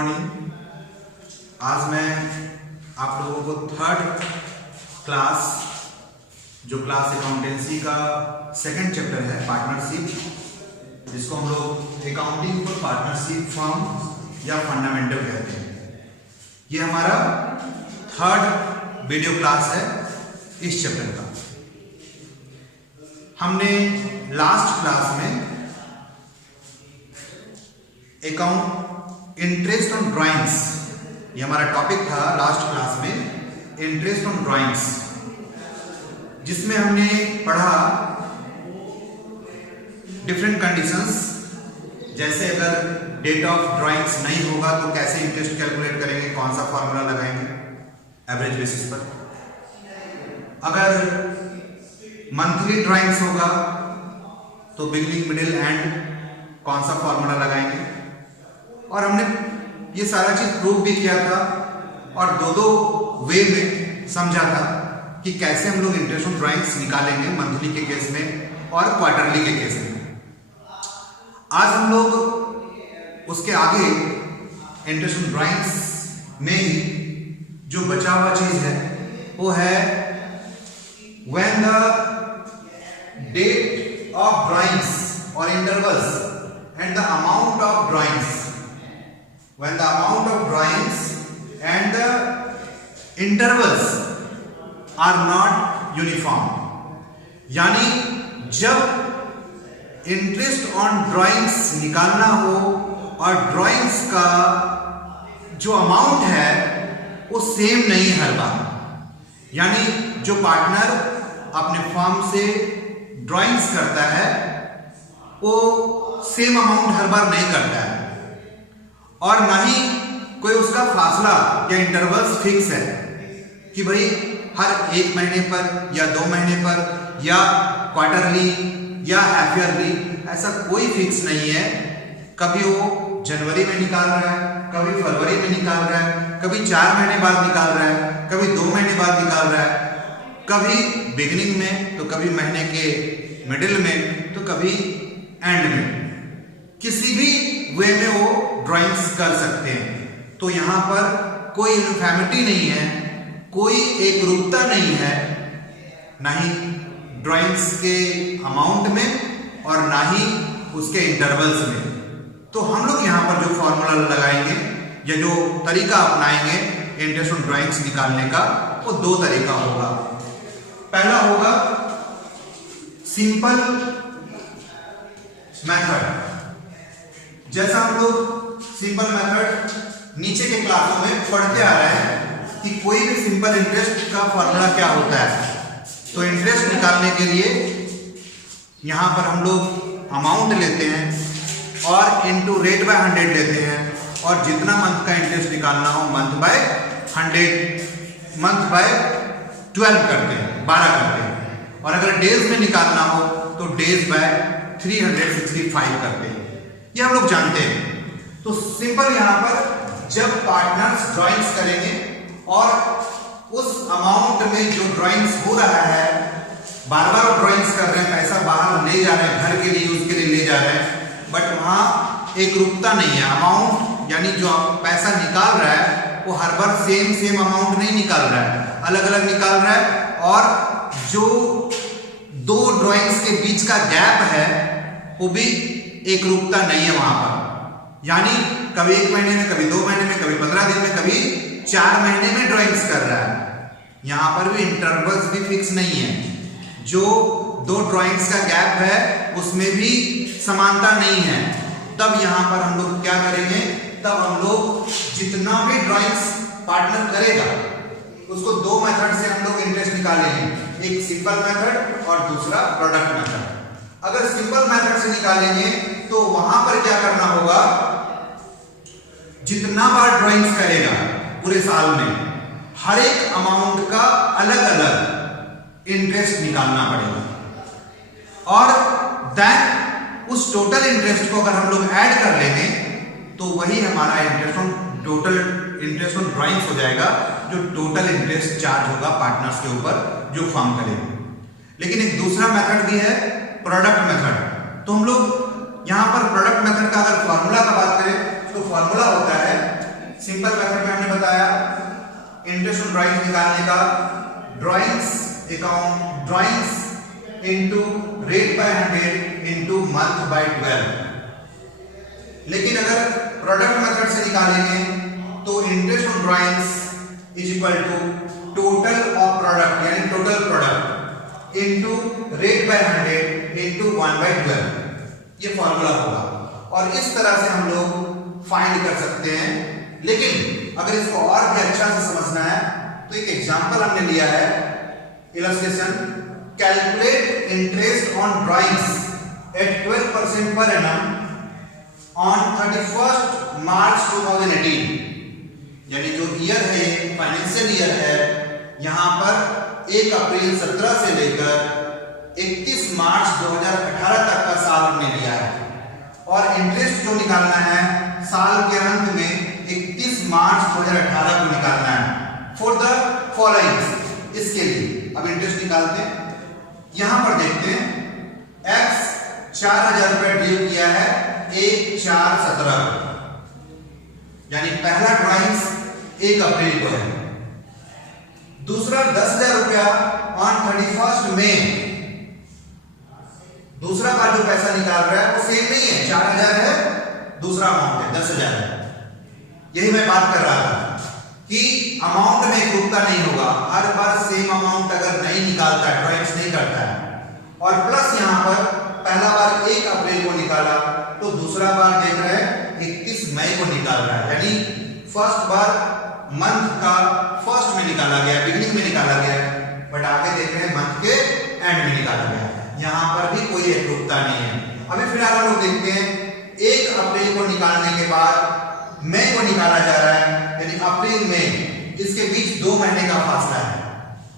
Morning. आज मैं आप लोगों को थर्ड क्लास जो क्लास अकाउंटेंसी का सेकंड चैप्टर है पार्टनरशिप, जिसको हम लोग अकाउंटिंग फॉर पार्टनरशिप फर्म या फंडामेंटल कहते हैं। ये हमारा थर्ड वीडियो क्लास है इस चैप्टर का। हमने लास्ट क्लास में अकाउंट इंटरेस्ट ऑन ड्राइंग्स, ये हमारा टॉपिक था लास्ट क्लास में, इंटरेस्ट ऑन ड्राइंग्स, जिसमें हमने पढ़ा डिफरेंट कंडीशंस, जैसे अगर डेट ऑफ ड्राइंग्स नहीं होगा तो कैसे इंटरेस्ट कैलकुलेट करेंगे, कौन सा फॉर्मूला लगाएंगे एवरेज बेसिस पर। अगर मंथली ड्राइंग्स होगा तो बिगनिंग मिडिल एंड कौन सा फॉर्मूला लगाएंगे। और हमने ये सारा चीज प्रूव भी किया था और दो वे में समझा था कि कैसे हम लोग इंटरेस्ट ऑन ड्राइंग्स निकालेंगे मंथली के केस में और क्वार्टरली के केस में। आज हम लोग उसके आगे इंटरेस्ट ऑन ड्राइंग्स में ही जो बचा हुआ चीज है वो है when the date of drawings और intervals and the amount of drawings, when the amount of drawings and the intervals are not uniform, यानी जब इंटरेस्ट ऑन ड्राइंग्स निकालना हो और ड्राइंग्स का जो अमाउंट है वो सेम नहीं हर बार, यानी जो पार्टनर अपने फर्म से ड्राइंग्स करता है वो सेम अमाउंट हर बार नहीं करता है और ना ही कोई उसका फासला या इंटरवल्स फिक्स है कि भाई हर एक महीने पर या 2 महीने पर या क्वार्टरली या हाफ ईयरली, ऐसा कोई फिक्स नहीं है। कभी वो जनवरी में निकाल रहा है, कभी फरवरी में निकाल रहा है, कभी 4 महीने बाद निकाल रहा है, कभी 2 महीने बाद निकाल रहा है, कभी बिगिनिंग में तो कभी महीने के मिडिल में तो कभी एंड में, किसी भी वे में वो ड्राइंग्स कर सकते हैं। तो यहां पर कोई यूनिफॉर्मिटी नहीं है, कोई एक रूपता नहीं है, ना ही ड्राइंग्स के अमाउंट में और ना ही उसके इंटरवल्स में। तो हम लोग यहां पर जो फॉर्मूला लगाएंगे या जो तरीका अपनाएंगे इंटरेस्ट ऑन ड्राइंग्स निकालने का, वो 2 तरीका होगा। पहला होगा सिंपल मेथड, जैसा हम लोग सिंपल मेथड नीचे के क्लासों में पढ़ते आ रहे हैं कि कोई भी सिंपल इंटरेस्ट का फॉर्मूला क्या होता है। तो इंटरेस्ट निकालने के लिए यहां पर हम लोग अमाउंट लेते हैं और इनटू रेट बाय 100 लेते हैं और जितना मंथ का इंटरेस्ट निकालना हो मंथ बाय 100, मंथ बाय 12 करते हैं, 12 करते हैं। और अगर डेज में निकालना हो तो डेज बाय 365 करते हैं। ये हम लोग जानते हैं। तो सिंपल यहां पर जब पार्टनर्स ड्राइंग्स करेंगे और उस अमाउंट में जो ड्राइंग्स हो रहा है, बार बार ड्राइंग्स कर रहे हैं, पैसा बाहर ले जा रहे हैं, घर के लिए यूज के लिए ले जा रहे हैं, बट वहां एक रूपता नहीं है। अमाउंट यानी जो पैसा निकाल रहा है वो हर बार सेम अमाउंट नहीं निकाल रहा है, अलग अलग निकाल रहा है। और जो 2 ड्राइंग्स के बीच का गैप है वो भी एक रूपता नहीं है वहां पर, यानी कभी 1 महीने में, कभी 2 महीने में, कभी 15 दिन में, कभी 4 महीने में ड्राइंग्स कर रहा है। यहां पर भी इंटरवल्स भी फिक्स नहीं है, जो 2 ड्राइंग्स का गैप है उसमें भी समानता नहीं है। तब यहां पर हम लोग क्या करेंगे, तब हम लोग जितना भी ड्राइंग्स पार्टनर करेगा उसको 2 मेथड से हम लोग इंटरेस्ट निकालेंगे, एक सिंपल मेथड और दूसरा प्रोडक्ट मेथड। अगर सिंपल मेथड से निकालेंगे तो वहां पर क्या करना होगा, जितना बार ड्राइंग्स करेगा पूरे साल में हर एक अमाउंट का अलग अलग इंटरेस्ट निकालना पड़ेगा और देन उस टोटल इंटरेस्ट को अगर हम लोग ऐड कर लेंगे तो वही हमारा interest on total interest on drawings हो जाएगा, जो टोटल इंटरेस्ट चार्ज होगा पार्टनर्स के ऊपर जो फर्म करेगा। लेकिन एक दूसरा मेथड भी है, प्रोडक्ट मेथड। तो हम लोग यहां पर प्रोडक्ट मेथड का अगर फॉर्मूला का बात करें तो फॉर्मूला होता है सिंपल मेथड में हमने बताया इंटरेस्ट ऑन ड्राइंग्स निकालने का, drawings account, drawings into rate by 100 into month by 12। लेकिन अगर प्रोडक्ट मेथड से निकालेंगे तो interest on drawings is equal to total of product यानी total product into rate by 100 into 1/12, ये फॉर्मूला होगा और इस तरह से हम लोग फाइंड कर सकते हैं। लेकिन अगर इसको और भी अच्छा से समझना है तो एक एग्जांपल हमने लिया है, illustration, calculate interest on drawings at 12% per annum on 31 मार्च 2018, यानी जो ईयर है फाइनेंशियल ईयर है, यहां पर 1 अप्रैल 17 से लेकर 31 मार्च 2018 तक का साल हमने लिया है और इंटरेस्ट जो निकालना है साल के अंत में 31 मार्च 2018 को निकालना है फॉर द फॉलोइंग। इसके लिए अब इंटरेस्ट निकालते हैं। यहां पर देखते हैं x 4000 रुपए ड्यू किया है 1/4/17 यानी पहला ड्राइंग्स 1 अप्रैल को है, दूसरा 10,000 रुपया ऑन 31 मई। दूसरा बार जो पैसा निकाल रहा है वो सेम नहीं है, 4,000 है, दूसरा अमाउंट है 10,000 है। यही मैं बात कर रहा था कि अमाउंट में एकरूपता नहीं होगा, हर बार सेम अमाउंट अगर नहीं निकालता है, ड्राइंग्स नहीं करता है। और प्लस यहां पर पहला बार 1 अप्रैल को निकाला तो दूसरा बार देख रहे हैं 31 मई को निकाल रहा है, यानी फर्स्ट बार मंथ का फर्स्ट में निकाला गया, बिगिनिंग में निकाला गया, बट आगे देख रहे हैं मंथ के एंड में निकाला गया। यहां पर भी कोई एकरूपता नहीं है। अभी फिलहाल हम लोग देखते हैं 1 अप्रैल को निकालने के बाद मई को निकाला जा रहा है, यानी अप्रैल में इसके बीच 2 महीने का फासला है,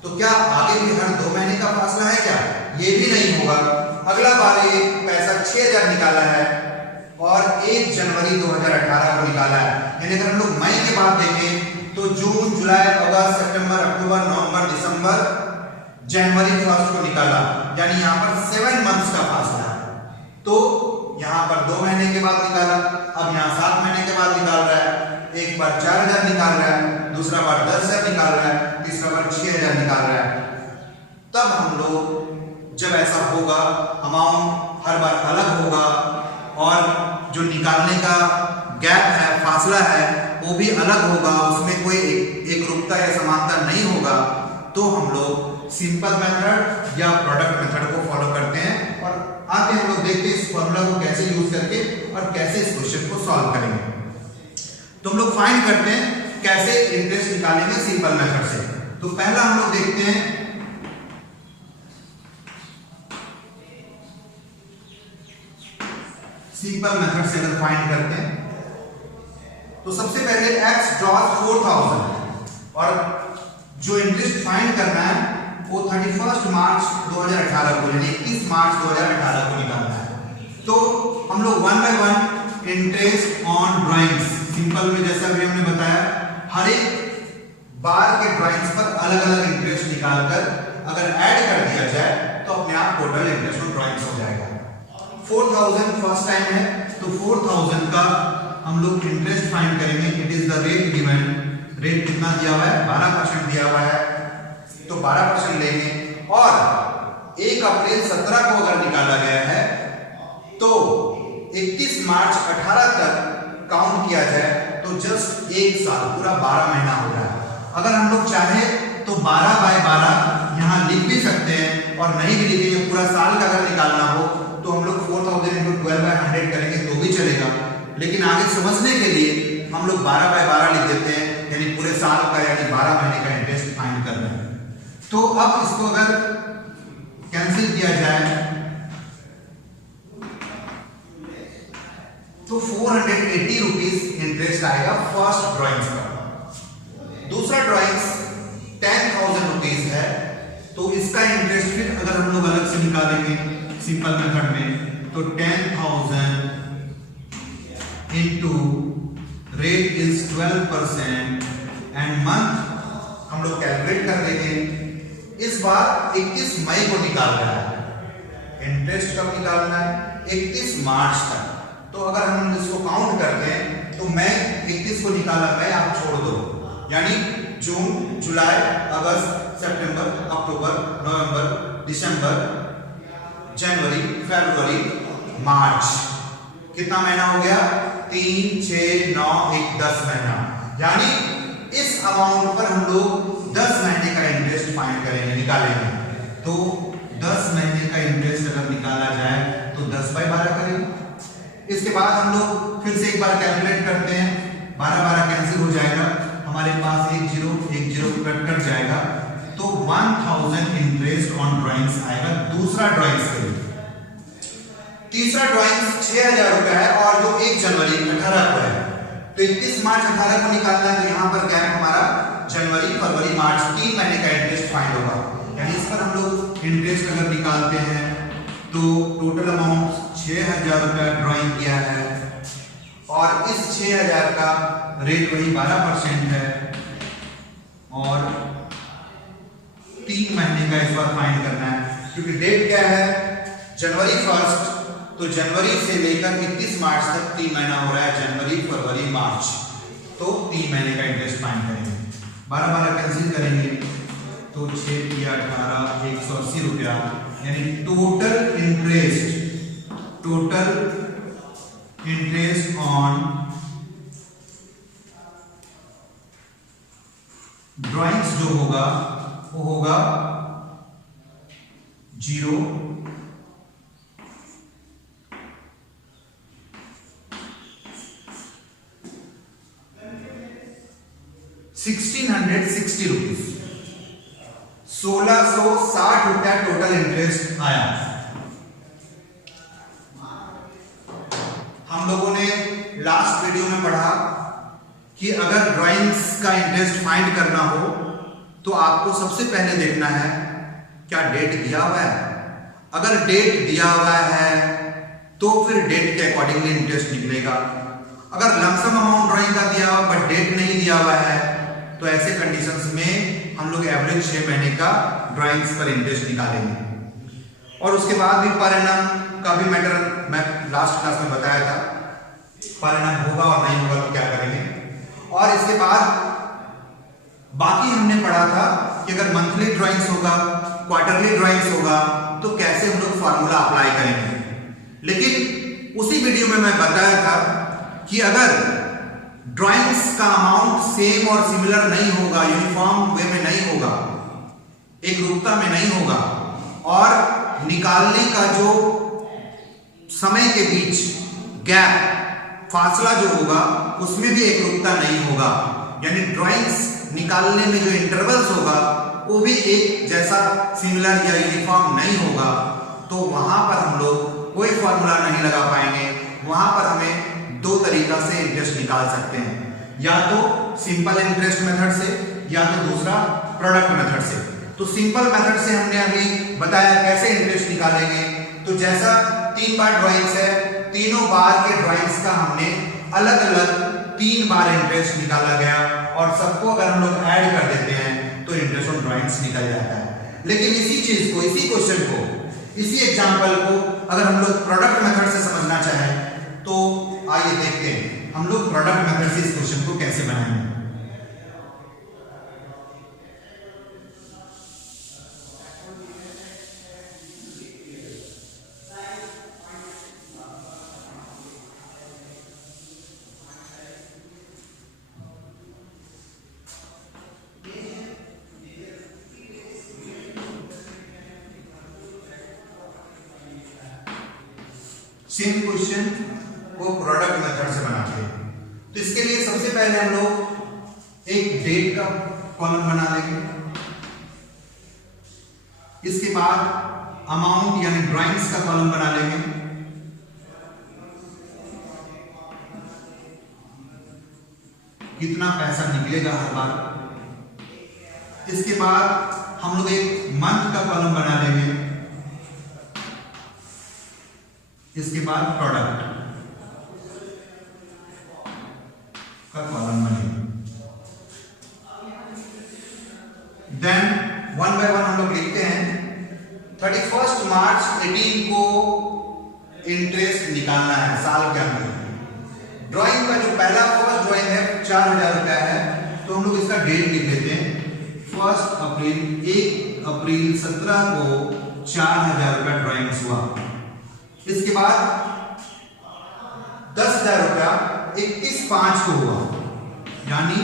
तो क्या आगे भी हर 2 महीने का फासला है क्या? ये भी नहीं होगा। अगला बार ये पैसा 6,000 निकाला है और 1 जनवरी 2018 को निकाला है, यानी अगर हम लोग मई के बाद देखें तो जून, जुलाई, अगस्त, सितंबर, अक्टूबर, नवंबर, दिसंबर, जनवरी 1 को निकाला, यानी यहाँ पर 7 मंथ्स का फासला है। तो यहाँ पर 2 महीने के बाद निकाला, अब यहाँ 7 महीने के बाद निकाल रहा है। एक बार 4,000 निकाल रहा है, दूसरा बार 10,000 निकाल रहा है, तीसरा बार 6,000 निकाल रहा है। तब हम लोग जब ऐसा होगा, अमाउंट हर बार अलग होगा और जो निकालने का गैप है, फासला है, वो भी अलग होगा, उसमें कोई एकरूपता या समानता नहीं होगा, तो हम लोग सिंपल मेथड या प्रोडक्ट मेथड को फॉलो करते हैं। और आगे हम लोग देखते हैं इस फॉर्मूला को कैसे यूज करके और कैसे इस क्वेश्चन को सॉल्व करेंगे। तो हम लोग फाइंड करते हैं कैसे इंटरेस्ट निकालेंगे सिंपल मेथड से। तो पहला हम लोग देखते हैं सिंपल मेथड से अगर फाइंड करते हैं तो सबसे पहले x ड्रॉज 4,000 और जो इंटरेस्ट फाइंड करना है वो 31 मार्च 2018 को, यानी 31 मार्च 2018 को निकालना है। तो हम लोग 1 by 1 interest on drawings, simple में जैसा भी हमने बताया, हर एक बार के ड्राइंग्स पर अलग अलग इंटरेस्ट निकालकर अगर ऐड कर दिया जाए तो अपने आप टोटल इंटरेस्ट ऑन ड्राइंग्स हो जाएगा। 4,000 फर्स्ट टाइम है तो 4,000 का हम लोग इंटरेस्ट फाइंड करेंगे। It is the rate given, rate कितना दिया हुआ है? 12% दिया हुआ है, तो 12% लेंगे। और 1 अप्रैल 17 को अगर निकाला गया है तो 31 मार्च 18 तक काउंट किया जाए तो जस्ट 1 साल, पूरा 12 महीना हो रहा है। अगर हम लोग चाहे तो 12 बाय 12 यहाँ लिख भी सकते हैं और नहीं भी लिखेंगे, पूरा साल का अगर निकालना हो तो हम लोग 4,000 × 12/100 करेंगे तो भी चलेगा। लेकिन आगे समझने के लिए हम लोग 12 बाय 12 लिख देते हैं, यानी पूरे साल का, यानी 12 महीने का इंटरेस्ट फाइंड करना है। तो अब इसको अगर कैंसिल किया जाए तो 480 रुपीज इंटरेस्ट आएगा फर्स्ट ड्राइंग्स पर। दूसरा ड्राइंग्स 10,000 रुपीज है, तो इसका इंटरेस्ट फिर अगर हम लोग अलग से निकालेंगे सिंपल मेथड में तो 10,000 into rate is 12% and month हम लोग कैलकुलेट कर देंगे। इस बार 31 मई को निकाल रहा है, इंटरेस्ट कब निकालना है? 31 मार्च तक। तो अगर हम इसको काउंट करते हैं तो मई 31 को निकाला, मई आप छोड़ दो, यानी जून, जुलाई, अगस्त, सितंबर, अक्टूबर, नवंबर, दिसंबर, जनवरी, फरवरी, मार्च, कितना महीना हो गया? 3, 6, 9, 1, 10 महीना। यानी इस अमाउंट पर हम लोग 10 महीने का इंटरेस्ट फाइंड करेंगे, निकालेंगे। तो 10 महीने का इंटरेस्ट अगर निकाला जाए तो 10/12 करेंगे। इसके बाद हम लोग फिर से एक बार कैलकुलेट करते हैं, 12 कैंसिल हो जाएगा, हमारे पास 1 0 कट जाएगा, तो 1000 इंटरेस्ट ऑन ड्राइंग्स आएगा दूसरा ड्राइंग्स के लिए। तीसरा ड्राइंग्स 6000 रुपए है और जो 1 जनवरी 18 को है, तो 31 मार्च 18 को निकालना है, तो यहाँ पर गैप हमारा जनवरी, फरवरी, मार्च 3 महीने का इंटरेस्ट फाइंड होगा। यानी इस पर हम लोग इंटरेस्ट अगर निकालते हैं तो टोटल अमाउंट 6000 रुपए ड्राइंग किया है और इस 6000 का रेट वही 12% है और 3 महीने का इस बार फाइंड करना है, क्योंकि डेट क्या है? जनवरी 1, तो जनवरी से लेकर 31 मार्च तक 3 महीना हो रहा है, जनवरी, फरवरी, मार्च, तो 3 महीने का इंटरेस्ट फाइंड करेंगे। 12 कैंसिल करेंगे तो 6 या 18, 180 रुपया, यानी टोटल इंटरेस्ट ऑन ड्राइंग्स जो होगा वो होगा 0, 1660 रुपीज, 1660 रुपया टोटल इंटरेस्ट आया। हम लोगों ने लास्ट वीडियो में पढ़ा कि अगर ड्राइंग्स का इंटरेस्ट फाइंड करना हो तो आपको सबसे पहले देखना है क्या डेट दिया हुआ है। अगर डेट दिया हुआ है तो फिर डेट के अकॉर्डिंगली इंटरेस्ट निकलेगा। अगर लमसम अमाउंट ड्राइंग का दिया हुआ बट डेट नहीं दिया हुआ है तो ऐसे कंडीशंस में हम लोग एवरेज 6 महीने का ड्राइंग्स पर इंटरेस्ट निकालेंगे। और उसके बाद भी पर एनम का भी मैटर मैं लास्ट क्लास में बताया था, पर एनम होगा और नहीं होगा तो क्या करेंगे। और इसके बाद बाकी हमने पढ़ा था कि अगर मंथली ड्राइंग्स होगा, क्वार्टरली ड्राइंग्स होगा तो कैसे हम लोग फार्मूला अप्लाई करेंगे। लेकिन उसी वीडियो में मैं बताया था कि अगर ड्राइंग्स का अमाउंट सेम और सिमिलर नहीं होगा, यूनिफॉर्म वे में नहीं होगा, एक रूपता में नहीं होगा और निकालने का जो समय के बीच गैप, फासला जो होगा उसमें भी एक रूपता नहीं होगा, यानी ड्राइंग्स निकालने में जो इंटरवल्स होगा वो भी एक जैसा सिमिलर या यूनिफॉर्म नहीं होगा, तो वहां पर हम लोग कोई फॉर्मूला नहीं लगा पाएंगे। वहां पर हमें 2 तरीका से इंटरेस्ट निकाल सकते हैं, या तो सिंपल इंटरेस्ट मेथड से या तो दूसरा प्रोडक्ट मेथड से। तो सिंपल मेथड से हमने अभी बताया कैसे इंटरेस्ट निकालेंगे। तो जैसा 3 बार ड्राइंग्स है, तीनों बार के ड्राइंग्स का हमने अलग अलग 3 बार इंटरेस्ट निकाला गया और सबको अगर हम लोग ऐड कर देते हैं तो इंटरेस्ट ऑन ड्राइंग्स निकल जाता है। लेकिन इसी चीज को, इसी क्वेश्चन को, इसी एग्जांपल को अगर हम लोग प्रोडक्ट मेथड से समझना चाहें तो आइए देखते हैं हम लोग प्रोडक्ट मेथड से इस क्वेश्चन को कैसे बनाएंगे। सेम क्वेश्चन को प्रोडक्ट मेथड से बनाते हैं। तो इसके लिए सबसे पहले हम लोग एक डेट का कॉलम बना लेंगे, इसके बाद अमाउंट यानी ड्राइंग्स का कॉलम बना लेंगे, कितना पैसा निकलेगा हर बार, इसके बाद हम लोग एक मंथ का कॉलम बना लेंगे, इसके बाद प्रोडक्ट का कॉलम बनेगा। देन 1 बाय 1 हम लोग लिखते हैं। 31 मार्च 18 को इंटरेस्ट निकालना है साल के अंदर। ड्राइंग का जो पहला फर्स्ट ड्राइंग है 4000 रुपया है, तो हम लोग इसका डेट लिख लेते हैं 1 अप्रैल, 1 अप्रैल 17 को 4000 रुपया ड्राइंग हुआ। इसके बाद 10,000 रुपया 21/5 को हुआ, यानी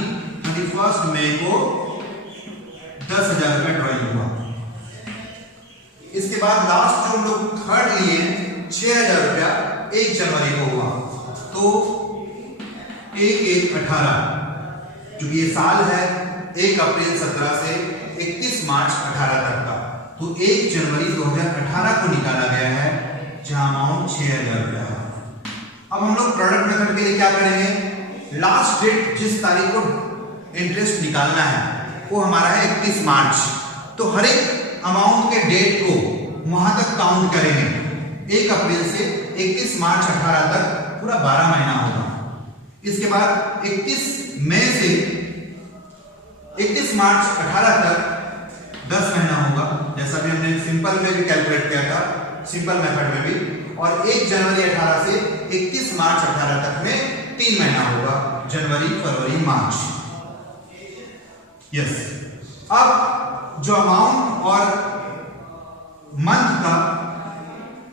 31 मई को 10,000 रुपया ड्राइंग हुआ। इसके बाद लास्ट जो हम लोग थर्ड लिए 6,000 रुपया 1 जनवरी को हुआ, तो 1/1/18, जो ये साल है 1 अप्रैल 17 से 31 मार्च 18 तक का, तो 1 जनवरी 2018 को निकाला गया है, जहां अमाउंट 6,000 रुपया है। अब हम लोग प्रोडक्ट मेथड के लिए क्या करेंगे, लास्ट डेट जिस तारीख को इंटरेस्ट निकालना है वो हमारा है 31 मार्च, तो हर एक अमाउंट के डेट को वहां तक काउंट करेंगे। 1 अप्रैल से 31 मार्च 18 तक पूरा 12 महीना होगा। इसके बाद 31 मई से 31 मार्च 18 तक 10 महीना होगा, जैसा भी हमने सिंपल में भी कैलकुलेट किया था, सिंपल मेथड में भी। और 1 जनवरी 18 से 31 मार्च 18 तक में 3 महीना होगा, जनवरी, फरवरी, मार्च। यस, अब जो अमाउंट और मंथ का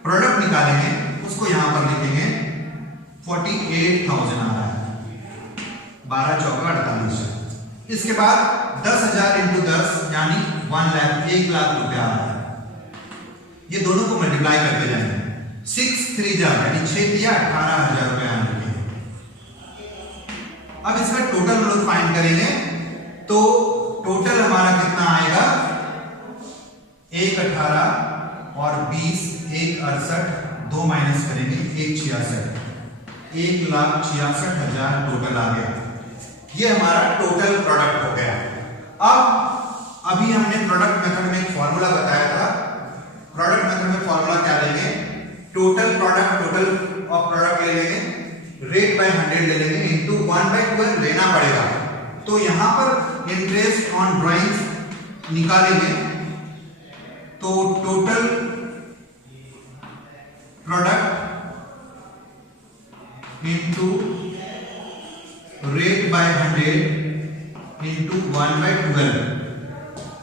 प्रोडक्ट निकालेंगे उसको यहां पर लिखेंगे 48,000 आ रहा है, 12 चौका 48। इसके बाद 10,000 इंटू 10 यानी 1 लाख रुपया आ रहा है। ये दोनों को मल्टीप्लाई करते जाएंगे, 6 3 यानी 6 दिया 18,000 रुपया आने के। अब इसका टोटल हम लोग फाइंड करेंगे, तो टोटल हमारा कितना आएगा, 1/18 और 20, 1/68, 2 माइनस करेंगे 1/66, 1,66,000 टोटल आ गया। ये हमारा टोटल प्रोडक्ट हो गया। अब अभी हमने प्रोडक्ट मेथड में एक फॉर्मूला बताया था। प्रोडक्ट मेथड में फॉर्मूला क्या लेंगे, total product, total of product ले लेंगे, रेट बाय 100 ले लेंगे, इंटू 1/12 लेना पड़ेगा। तो यहां पर इंटरेस्ट ऑन ड्राइंग्स निकालेंगे, तो total product into rate by 100 into 1/12,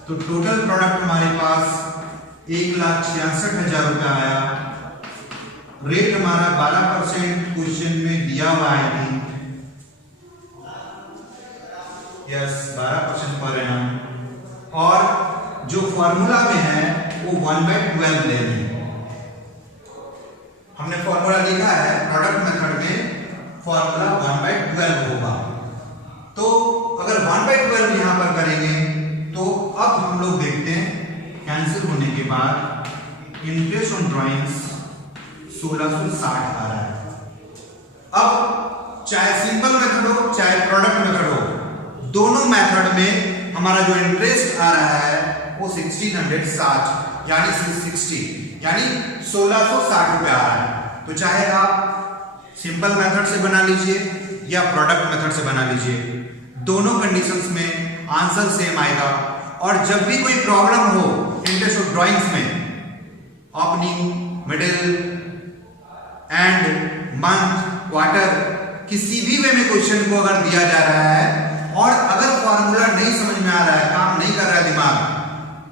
तो टोटल प्रोडक्ट हमारे पास 1,66,000 रुपया आया। रेट हमारा 12% क्वेश्चन में दिया हुआ है, यस 12% पर एनम, और जो फॉर्मूला में है वो 1/12 लेंगे। हमने फॉर्मूला लिखा है प्रोडक्ट मेथड में, फॉर्मूला 1/12 होगा। तो अगर 1/12 यहां पर करेंगे तो अब हम लोग देखते हैं कैंसिल होने के बाद इंटरेस्ट ऑन ड्राइंग्स 1660 आ रहा है। अब चाहे सिंपल मेथड हो चाहे प्रोडक्ट मेथड हो, दोनों मेथड में हमारा जो इंटरेस्ट आ रहा है वो 1660 यानी 660 यानी 1660 रुपया आ रहा है। तो चाहे आप सिंपल मेथड से बना लीजिए या प्रोडक्ट मेथड से बना लीजिए, दोनों कंडीशंस में आंसर सेम आएगा। और जब भी कोई प्रॉब्लम हो इंटरेस्ट ऑफ ड्राइंग्स में, opening, middle, and, month, quarter, किसी भी वे में क्वेश्चन को अगर दिया जा रहा है और अगर फॉर्मूला नहीं समझ में आ रहा है, काम नहीं कर रहा है दिमाग,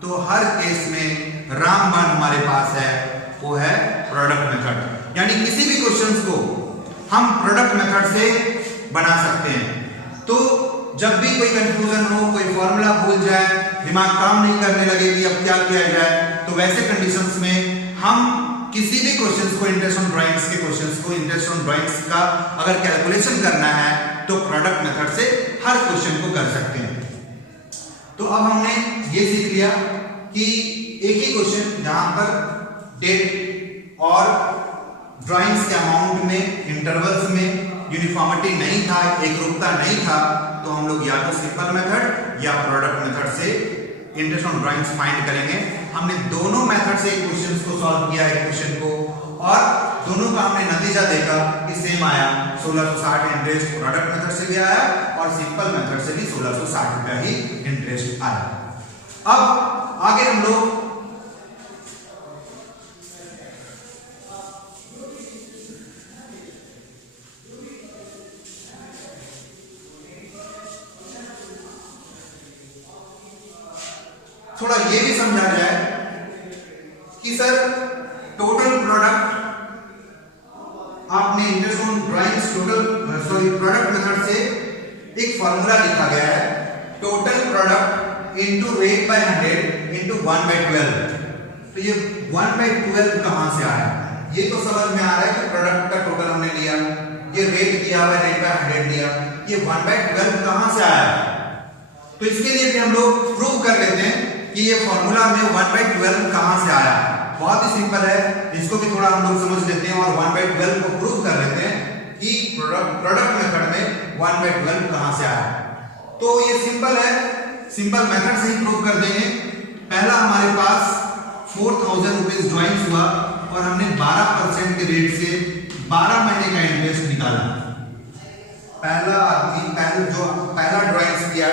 तो हर केस में रामबाण हमारे पास है, वो है प्रोडक्ट मेथड। यानी किसी भी क्वेश्चंस को हम प्रोडक्ट मेथड से बना सकते हैं। तो जब भी कोई कंफ्यूजन हो, कोई फॉर्मूला भूल जाए, दिमाग काम नहीं करने लगे कि अब क्या किया जाए, तो वैसे कंडीशंस में हम किसी भी क्वेश्चंस को, इंटरेस्ट ऑन ड्राइंग्स के क्वेश्चंस को, इंटरेस्ट ऑन ड्राइंग्स का अगर कैलकुलेशन करना है तो प्रोडक्ट मेथड से हर क्वेश्चन को कर सकते हैं। तो अब हमने ये सीख लिया कि एक ही क्वेश्चन जहां पर डेट और ड्राइंग्स के अमाउंट में, इंटरवल्स में यूनिफॉर्मिटी नहीं था, एक रूपता नहीं था, तो हम लोग या तो सिंपल मेथड या प्रोडक्ट मेथड से इंटरेस्ट ऑन ड्राइंग्स फाइंड करेंगे। हमने दोनों मेथड से क्वेश्चंस को सॉल्व किया, एक क्वेश्चन को, और दोनों का हमने नतीजा देखा कि सेम आया, 1660 इंटरेस्ट प्रोडक्ट मेथड से भी आया और सिंपल मेथड से भी 1660 रुपया ही इंटरेस्ट आया। अब आगे हम लोग देखा जाए कि सर टोटल प्रोडक्ट आपने interest on drawings product method से एक फॉर्मूला लिखा गया है, total product into rate by 100 into 1/12। तो ये 1/12 कहां से आया? ये तो समझ में आ रहा है कि प्रोडक्ट का टोटल हमने लिया, ये रेट दिया हुआ है, रेट बाय 100 दिया, ये 1/12 कहां से आया? तो इसके लिए भी हम लोग प्रूव कर लेते हैं कि ये फॉर्मूला में 1/12 कहां से आया। बहुत ही सिंपल है, इसको भी थोड़ा हम लोग समझ लेते हैं और 1/12 को प्रूव कर लेते हैं कि प्रोडक्ट मेथड में 1/12 कहां से आया। तो ये सिंपल है, सिंपल मेथड से ही प्रूव कर देंगे। पहला हमारे पास 4000 रुपीज ड्राइंग्स हुआ और हमने 12% के रेट से 12 महीने का इंटरेस्ट निकाला। पहला आदमी पहला ड्राइंग्स किया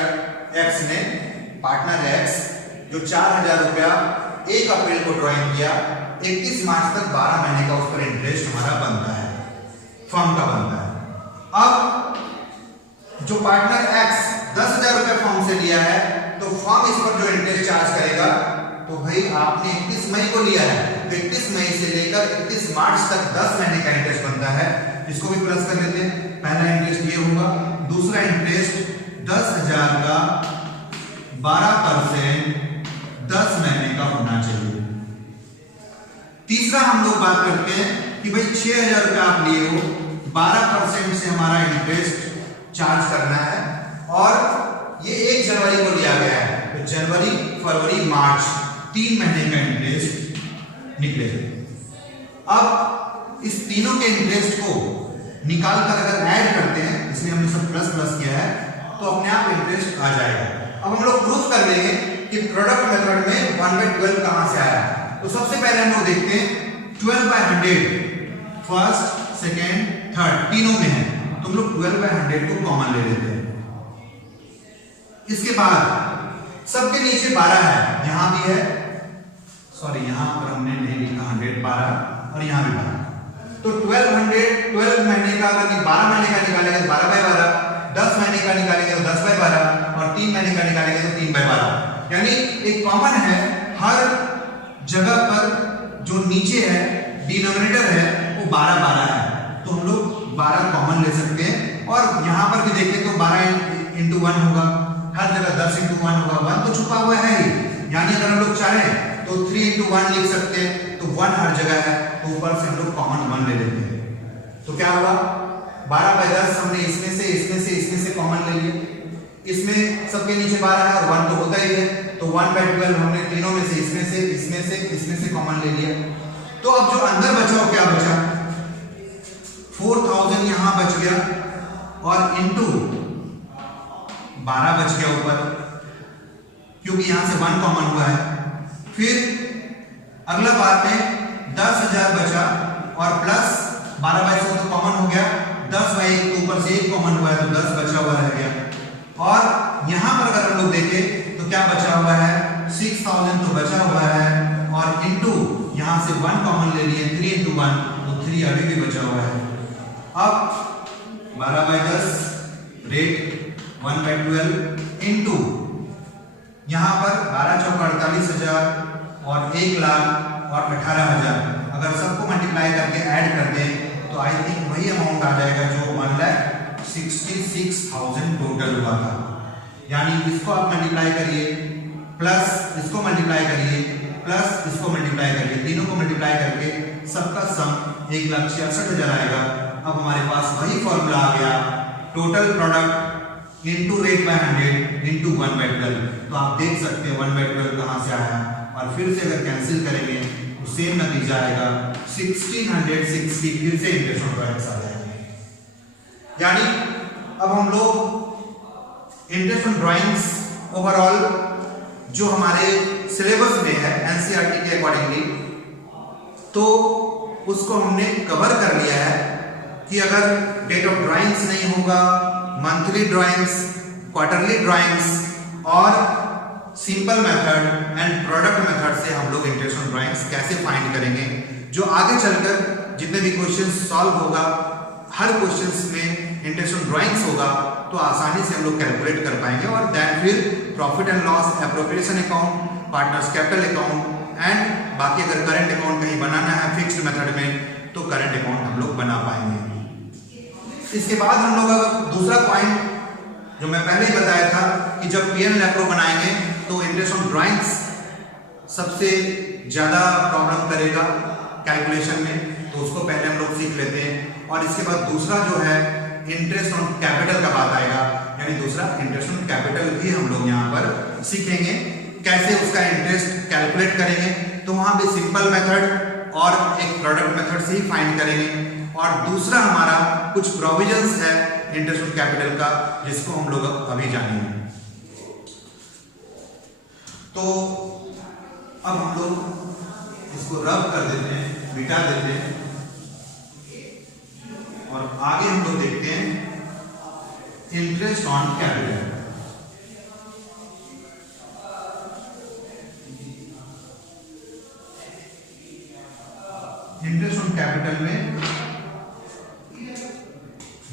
एक्स ने, पार्टनर एक्स, जो 4000 रुपया 1 अप्रैल को ड्राइंग किया, 31 मार्च तक 12 महीने का उस पर इंटरेस्ट हमारा बनता है, फर्म का बनता है। अब जो पार्टनर एक्स 10,000 रुपए फर्म से लिया है, तो फर्म इस पर जो इंटरेस्ट चार्ज करेगा, तो भाई आपने 31 मई को लिया है, तो 31 मई से लेकर 31 मार्च तक 10 महीने का इंटरेस्ट बनता है। इसको भी प्लस कर लेते हैं। पहला इंटरेस्ट ये होगा, दूसरा इंटरेस्ट 10,000 का 12% 10 महीने का होना चाहिए। तीसरा हम लोग बात करते हैं कि भाई 6,000 रुपए आप लिए हो, 12% से हमारा इंटरेस्ट चार्ज करना है और ये 1 जनवरी को लिया गया है, तो जनवरी, फरवरी, मार्च 3 महीने का इंटरेस्ट निकलेगा। अब इस तीनों के इंटरेस्ट को निकाल कर अगर ऐड करते हैं, इसलिए हमने सब प्लस प्लस किया है, तो अपने आप इंटरेस्ट आ जाएगा। अब हम लोग प्रूफ कर लेंगे कि प्रोडक्ट मेथड में 1/12 कहां से आया। तो सबसे पहले हम लोग देखते हैं 12/100 फर्स्ट, सेकेंड, थर्ड तीनों में है, तो हम लोग 12/100 को कॉमन ले लेते हैं। इसके बाद सबके नीचे 12 है, यहां भी है, सॉरी यहां पर हमने नहीं लिखा 100, 12 और यहां भी 12, तो 12 महीने का अगर 12 महीने का निकालेंगे तो 12/12, 10 महीने का निकालेंगे तो 10/12 और 3 महीने का निकालेंगे तो 3/12। यानी एक कॉमन है, हर जगह पर जो नीचे है डिनोमिनेटर है वो 12/12 है, तो हम लोग 12 कॉमन ले सकते हैं। और यहां पर भी देखें तो 12 × 1 होगा, हर जगह 10 × 1 होगा, 1 तो छुपा हुआ है ही, यानी अगर हम लोग चाहें तो 3 × 1 लिख सकते हैं, तो 1 हर जगह है, तो ऊपर से हम लोग कॉमन 1 ले लेते हैं। तो क्या हुआ, 12/10 हमने इसमें से कॉमन ले लिए, इसमें सबके नीचे 12 है और 1 तो होता ही है, तो 1/12 हमने तीनों में से इसमें से कॉमन ले लिया। तो अब जो अंदर बचा वो क्या बचा, 4000 यहां बच गया और इनटू 12 बच गया ऊपर, क्योंकि यहां से 1 कॉमन हुआ है। फिर अगला बात में 10,000 बचा और प्लस 12/100 तो कॉमन हो गया, 10/1 तो ऊपर से 1 कॉमन हुआ है, तो 10 बचा हुआ रह गया। और यहां पर अगर हम लोग देखें तो क्या बचा हुआ है, 6000 तो बचा हुआ है और इनटू यहां से 1 कॉमन ले लिए, 3 × 1 तो 3 अभी भी बचा हुआ है। अब 12/10 रेट 1/12 इनटू यहां पर 12 चौका 48,000 और 1,00,000 और 18,000, अगर सबको मल्टीप्लाई करके ऐड कर दें तो आई थिंक वही अमाउंट आ जाएगा जो 1,66,000 टोटल हुआ था। यानी इसको आप मल्टीप्लाई करिए, प्लस इसको मल्टीप्लाई करिए, प्लस इसको मल्टीप्लाई करिए, तीनों को मल्टीप्लाई करके सबका सम 1,66,000 आएगा। अब हमारे पास वही फॉर्मूला आ गया, total product into rate by 100 into 1/12। तो आप देख सकते हैं 1/12 कहां से आया, और फिर से अगर कैंसिल करेंगे तो सेम नतीजा आएगा 1660, फिर से इंटरेस्ट ऑन ड्राइंग्स आ जाएगा। यानी अब हम लोग इंटरेस्ट ऑन ड्राइंग्स ओवरऑल जो हमारे सिलेबस में है एनसीईआरटी के अकॉर्डिंगली, तो उसको हमने कवर कर लिया है कि अगर डेट ऑफ ड्राइंग्स नहीं होगा, मंथली ड्राइंग्स, क्वार्टरली ड्राइंग्स और simple method and product method से हम लोग इंटरेस्ट ऑन ड्राइंग्स कैसे फाइंड करेंगे। जो आगे चलकर जितने भी क्वेश्चंस सॉल्व होगा, हर क्वेश्चंस में इंटरेस्ट ऑन ड्राइंग्स होगा, तो आसानी से हम लोग कैलकुलेट कर पाएंगे और देन फिर profit and loss, appropriation account partners capital account and बाकी अगर करंट अकाउंट कहीं बनाना है फिक्स्ड मेथड में तो करंट अकाउंट हम लोग बना पाएंगे। इसके बाद हम लोग दूसरा पॉइंट जो मैं पहले ही बताया था कि जब पीएनएल एप्रो बनाएंगे तो इंटरेस्ट ऑन ड्राइंग्स सबसे ज्यादा प्रॉब्लम करेगा कैलकुलेशन में, तो उसको पहले हम लोग सीख लेते हैं। और इसके बाद दूसरा जो है इंटरेस्ट ऑन कैपिटल का बात आएगा, यानी दूसरा इंटरेस्ट ऑन कैपिटल भी हम लोग यहाँ पर सीखेंगे, कैसे उसका इंटरेस्ट कैलकुलेट करेंगे। तो वहां भी सिंपल मेथड और एक प्रोडक्ट मेथड से ही फाइंड करेंगे। और दूसरा हमारा कुछ प्रोविजंस है इंटरेस्ट ऑन कैपिटल का जिसको हम लोग अभी जानेंगे। तो अब हम लोग इसको रब कर देते हैं, मिटा देते हैं और आगे हम लोग देखते हैं interest on capital. Interest on capital में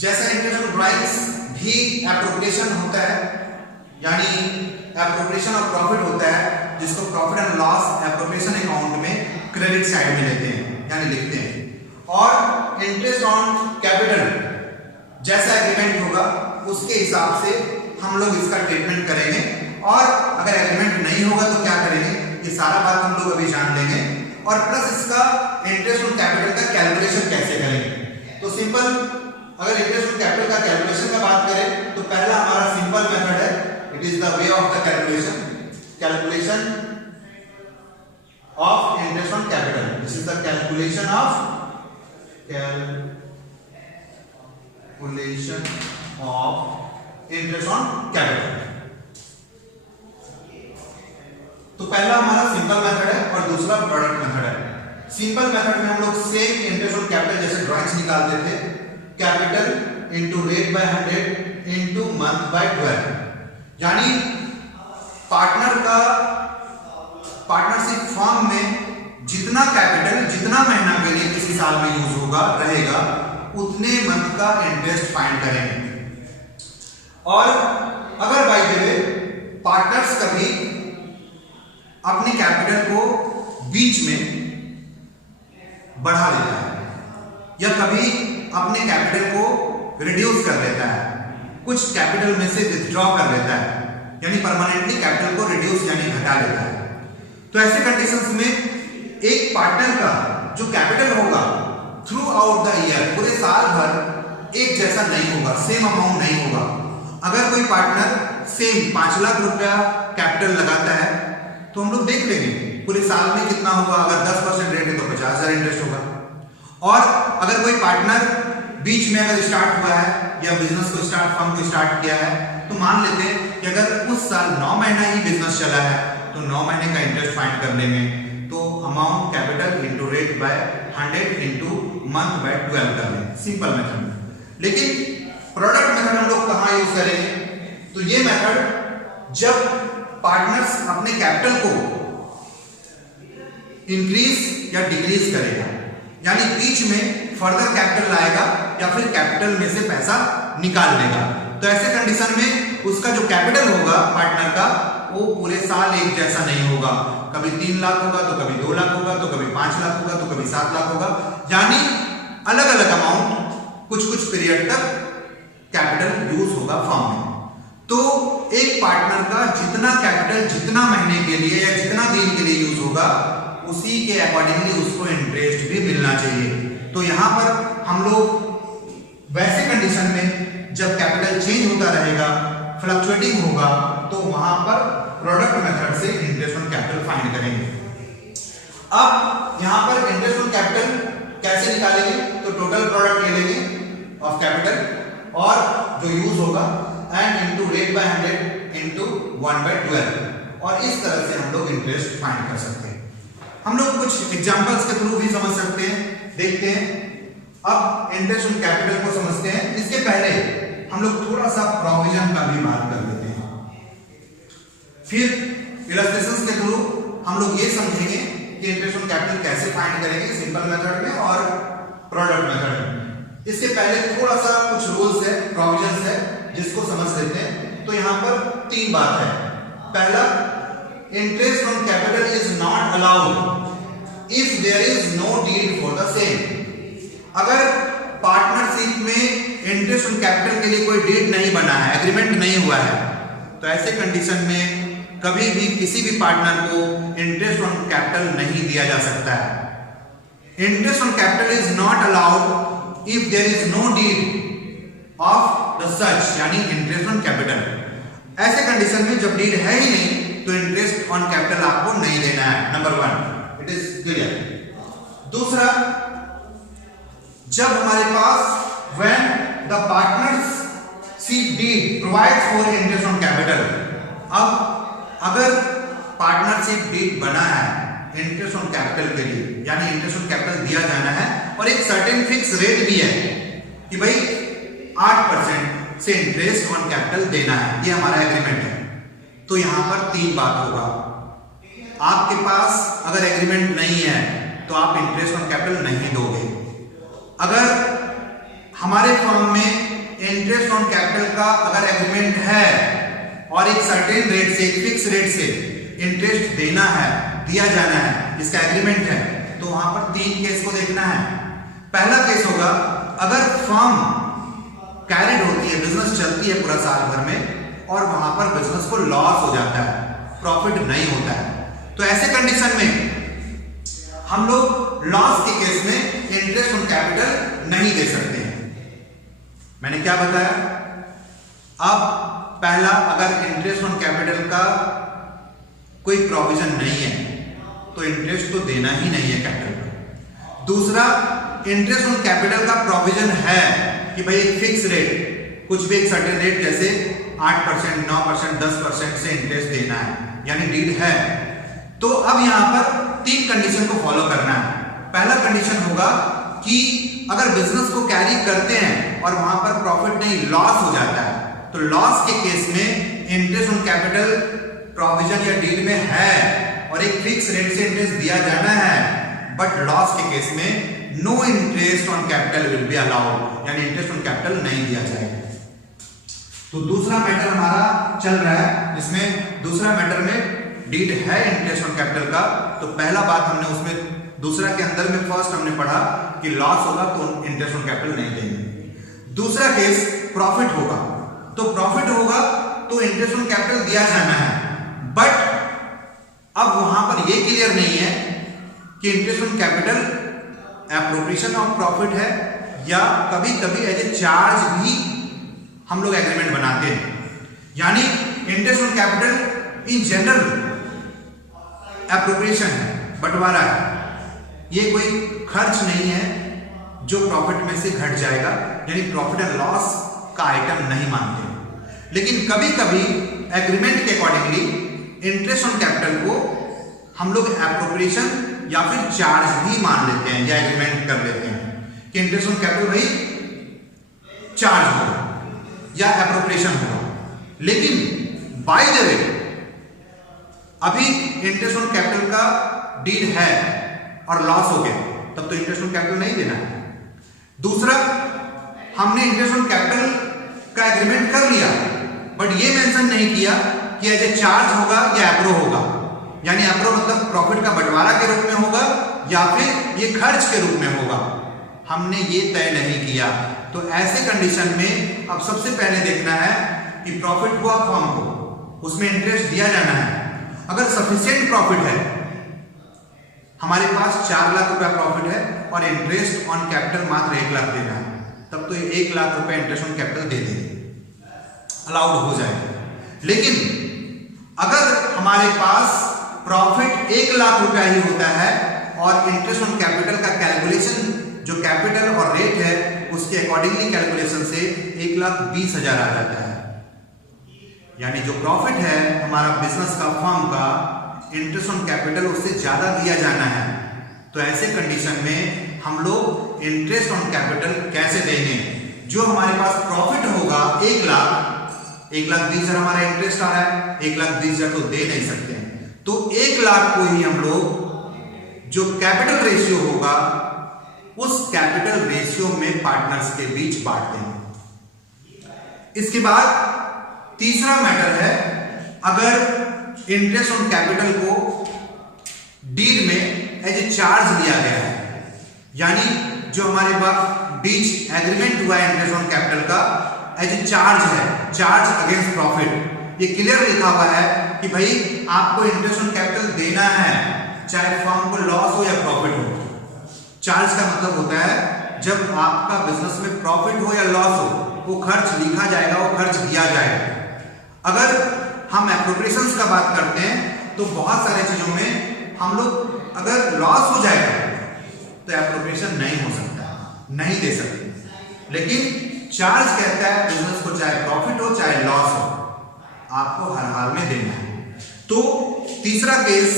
जैसा इंटरेस्ट ऑन ड्राइंग्स भी एप्रोप्रिएशन होता है, यानी एप्रोप्रिएशन ऑफ प्रॉफिट होता है जिसको profit and loss appropriation account में क्रेडिट साइड में लेते हैं यानी लिखते हैं। और इंटरेस्ट ऑन कैपिटल जैसा एग्रीमेंट होगा उसके हिसाब से हम लोग इसका ट्रीटमेंट करेंगे। और अगर एग्रीमेंट नहीं होगा तो क्या करेंगे, ये सारा बात हम लोग अभी जान लेंगे। और प्लस इसका इंटरेस्ट ऑन कैपिटल का कैलकुलेशन कैसे करेंगे। तो सिंपल अगर इंटरेस्ट ऑन कैपिटल का कैलकुलेशन का बात करें तो पहला हमारा सिंपल मेथड है, it is the way of the calculation of interest on capital. This is the calculation of interest on capital. तो पहला हमारा सिंपल मेथड है और दूसरा प्रोडक्ट मेथड है। सिंपल मेथड में हम लोग सेम इंटरेस्ट ऑन कैपिटल जैसे ड्राइंग्स निकालते थे, capital into rate by 100 into month by 12, यानी पार्टनरशिप फॉर्म में जितना कैपिटल जितना महीना के लिए किसी साल में यूज होगा रहेगा उतने मंथ का इंटरेस्ट फाइंड करेंगे। और अगर बाय द वे पार्टनर्स कभी अपने कैपिटल को बीच में बढ़ा देता है या कभी अपने कैपिटल को रिड्यूस कर देता है, कुछ कैपिटल में से विथड्रॉ कर लेता है, यानी परमानेंटली कैपिटल को रिड्यूस यानी घटा लेता है, तो ऐसे कंडीशंस में एक पार्टनर का जो कैपिटल होगा थ्रू आउट द ईयर पूरे साल भर एक जैसा नहीं होगा, सेम अमाउंट नहीं होगा। अगर कोई पार्टनर सेम 5 लाख रुपया कैपिटल लगाता है तो हम लोग देख लेंगे पूरे साल में कितना होगा। अगर 10% रेट है तो 50,000 इंटरेस्ट होगा। और अगर कोई पार्टनर बीच में अगर स्टार्ट हुआ है या बिजनेस को फर्म को स्टार्ट किया है तो मान लेते हैं कि अगर उस साल 9 महीना ही बिजनेस चला है तो 9 महीने का इंटरेस्ट फाइंड करने में तो amount capital into rate by 100 into month by 12 कर लें, सिंपल मेथड। लेकिन प्रोडक्ट मेथड हम लोग कहाँ यूज करेंगे, तो ये मेथड जब पार्टनर्स अपने कैपिटल को इंक्रीज या डिक्रीज करेगा, यानी बीच में फर्दर कैपिटल लाएगा या फिर कैपिटल में से पैसा निकाल लेगा, तो ऐसे कंडीशन में उसका जो कैपिटल होगा पार्टनर का वो पूरे साल एक जैसा नहीं होगा। कभी 3 लाख होगा तो कभी 2 लाख होगा तो कभी 5 लाख होगा तो कभी 7 लाख होगा, यानी अलग अलग अमाउंट कुछ पीरियड तक कैपिटल यूज होगा फर्म में। तो एक पार्टनर का जितना कैपिटल जितना महीने के लिए या जितना दिन के लिए यूज होगा उसी के अकॉर्डिंगली उसको इंटरेस्ट भी मिलना चाहिए। तो यहां पर हम लोग वैसे कंडीशन में जब कैपिटल चेंज होता रहेगा, फ्लक्चुएटिंग होगा, तो वहां पर प्रोडक्ट मेथड से इंटरेस्ट ऑन कैपिटल फाइंड करेंगे। अब यहां पर इंटरेस्ट ऑन कैपिटल कैसे निकालेंगे, तो टोटल प्रोडक्ट ले लेंगे ऑफ कैपिटल और जो यूज होगा and into rate by 100 into 1/12, और इस तरह से हम लोग इंटरेस्ट फाइंड कर सकते हैं। हम लोग कुछ एग्जांपल्स के थ्रू भी समझ सकते हैं, देखते हैं। अब इंटरेस्ट ऑन कैपिटल को समझते हैं, इसके पहले हम लोग थोड़ा सा प्रोविजन का भी बात कर लेते हैं, फिर इलस्ट्रेशंस के थ्रू हम लोग ये समझेंगे कि इंटरेस्ट ऑन कैपिटल कैसे फाइंड करेंगे सिंपल मेथड में और प्रोडक्ट मेथड में। इसके पहले थोड़ा सा कुछ रूल्स है, प्रोविजंस है जिसको समझ लेते हैं। तो यहां पर 3 बात है। पहला, interest on capital is not allowed if there is no deed for the same. अगर पार्टनरशिप में इंटरेस्ट ऑन कैपिटल के लिए कोई डीड नहीं बना है, एग्रीमेंट नहीं हुआ है, तो ऐसे कंडीशन में कभी भी किसी भी पार्टनर को इंटरेस्ट ऑन कैपिटल नहीं दिया जा सकता है। Interest on capital is not allowed if there is no deed of the such, यानी इंटरेस्ट ऑन कैपिटल। ऐसे कंडीशन में जब डीड है ही नहीं तो इंटरेस्ट ऑन कैपिटल आपको नहीं देना है। Number 1, it is clear. दूसरा, जब हमारे पास when the partnership deed provides for interest on capital, अब अगर पार्टनरशिप डीड बना है इंटरेस्ट ऑन कैपिटल के लिए, यानी इंटरेस्ट ऑन कैपिटल दिया जाना है और एक सर्टेन फिक्स रेट भी है कि भाई 8% से इंटरेस्ट ऑन कैपिटल देना है, ये हमारा एग्रीमेंट है। तो यहां पर 3 बात होगा। आपके पास अगर एग्रीमेंट नहीं है तो आप इंटरेस्ट ऑन कैपिटल नहीं दोगे। अगर हमारे फर्म में इंटरेस्ट ऑन कैपिटल का अगर एग्रीमेंट है और एक सर्टेन रेट से, एक फिक्स रेट से इंटरेस्ट देना है, दिया जाना है, इसका एग्रीमेंट है, तो वहां पर 3 केस को देखना है। पहला केस होगा अगर फर्म कैरिड होती है, बिजनेस चलती है पूरा साल भर में और वहां पर बिजनेस को लॉस हो जाता है, प्रॉफिट नहीं होता है, तो ऐसे कंडीशन में हम लोग लॉस के केस में इंटरेस्ट ऑन कैपिटल नहीं दे सकते हैं। मैंने क्या बताया? अब पहला, अगर इंटरेस्ट ऑन कैपिटल का कोई प्रोविजन नहीं है तो इंटरेस्ट तो देना ही नहीं है कैपिटल पर। दूसरा, इंटरेस्ट ऑन कैपिटल का प्रोविजन है कि भाई एक फिक्स रेट, कुछ भी एक सर्टेन रेट जैसे 8%, 9%, 10% से इंटरेस्ट देना है, यानी डीड है। तो अब यहां पर 3 कंडीशन को फॉलो करना है। पहला कंडीशन होगा कि अगर बिजनेस को कैरी करते हैं और वहां पर प्रॉफिट नहीं, लॉस हो जाता है, तो लॉस के केस में इंटरेस्ट ऑन कैपिटल प्रोविजन या डीड में है और एक फिक्स रेट से इंटरेस्ट दिया जाना है, बट लॉस के केस में no interest on capital will be allowed, यानी इंटरेस्ट ऑन कैपिटल नहीं दिया जाएगा। तो दूसरा मैटर हमारा चल रहा है, इसमें दूसरा मैटर में डीड है इंटरेस्ट ऑन कैपिटल का, तो पहला बात हमने उसमें, दूसरा के अंदर में फर्स्ट हमने पढ़ा कि लॉस होगा तो इंटरेस्ट ऑन कैपिटल नहीं देंगे। दूसरा केस प्रॉफिट होगा, तो प्रॉफिट होगा तो इंटरेस्ट ऑन कैपिटल दिया जाना है, बट अब वहां पर यह क्लियर नहीं है कि interest on capital appropriation of profit है या कभी कभी एज ए चार्ज भी हम लोग एग्रीमेंट बनाते हैं, यानी interest on capital in general appropriation है, बंटवारा है, ये कोई खर्च नहीं है जो प्रॉफिट में से घट जाएगा, यानी प्रॉफिट एंड लॉस का आइटम नहीं मानते। लेकिन कभी कभी एग्रीमेंट के अकॉर्डिंगली इंटरेस्ट ऑन कैपिटल को हम लोग एप्रोप्रिएशन या फिर चार्ज भी मान लेते हैं या एग्रीमेंट कर लेते हैं कि इंटरेस्ट ऑन कैपिटल भाई चार्ज होगा या एप्रोप्रिएशन होगा। लेकिन बाय द वे अभी इंटरेस्ट ऑन कैपिटल का डीड है और लॉस हो गया, तब तो इंटरेस्ट ऑन कैपिटल नहीं देना है। दूसरा, हमने इंटरेस्ट ऑन कैपिटल का एग्रीमेंट कर लिया, बट ये मेंशन नहीं किया कि एज ए चार्ज होगा या एप्रो होगा, यानी एप्रो मतलब प्रॉफिट का बंटवारा के रूप में होगा या फिर ये खर्च के रूप में होगा, हमने ये तय नहीं किया। तो ऐसे कंडीशन में अब सबसे पहले देखना है कि प्रॉफिट हुआ फर्म को, उसमें इंटरेस्ट दिया जाना है। अगर सफिशिएंट प्रॉफिट है, हमारे पास 4 लाख रुपया प्रॉफिट है और इंटरेस्ट ऑन कैपिटल मात्र 1 लाख देना है, तब तो 1 लाख रुपया इंटरेस्ट ऑन कैपिटल दे देंगे, अलाउड हो जाएगा। लेकिन अगर हमारे पास प्रॉफिट 1 लाख रुपया ही होता है और इंटरेस्ट ऑन कैपिटल का कैलकुलेशन जो कैपिटल और रेट है उसके अकॉर्डिंगली कैलकुलेशन से 1,20,000 आ जाता है, यानी जो प्रॉफिट है हमारा बिजनेस का, फर्म का, इंटरेस्ट ऑन कैपिटल उससे ज्यादा दिया जाना है। तो ऐसे कंडीशन में हम लोग इंटरेस्ट ऑन कैपिटल कैसे देंगे? जो हमारे पास प्रॉफिट होगा 1 लाख, 1,20,000 हमारा इंटरेस्ट आ रहा है, 1,20,000 तो दे नहीं सकते हैं, तो 1 लाख को ही हम लोग जो कैपिटल रेशियो होगा उस कैपिटल रेशियो में पार्टनर्स के बीच बांट देंगे। इसके बाद तीसरा मैटर है, अगर इंटरेस्ट ऑन कैपिटल को डीड में एज ए चार्ज लिया गया है, यानी जो हमारे पास बीच एग्रीमेंट हुआ है इंटरेस्ट ऑन कैपिटल का एज ए चार्ज है, चार्ज अगेंस्ट प्रॉफिट। ये क्लियर लिखा हुआ है कि भाई आपको इंटरेस्ट ऑन कैपिटल देना है, चाहे फर्म को लॉस हो या प्रॉफिट हो। चार्ज का मतलब होता है जब आपका बिजनेस में प्रॉफिट हो या लॉस हो, वो खर्च लिखा जाएगा, वो खर्च दिया जाएगा। अगर हम एप्रोप्रिएशंस का बात करते हैं तो बहुत सारे चीजों में हम लोग अगर लॉस हो जाएगा तो एप्रोप्रिएशन नहीं हो सकता, नहीं दे सकते। लेकिन चार्ज कहता है बिजनेस को चाहे प्रॉफिट हो चाहे लॉस हो, आपको हर हाल में देना है। तो तीसरा केस,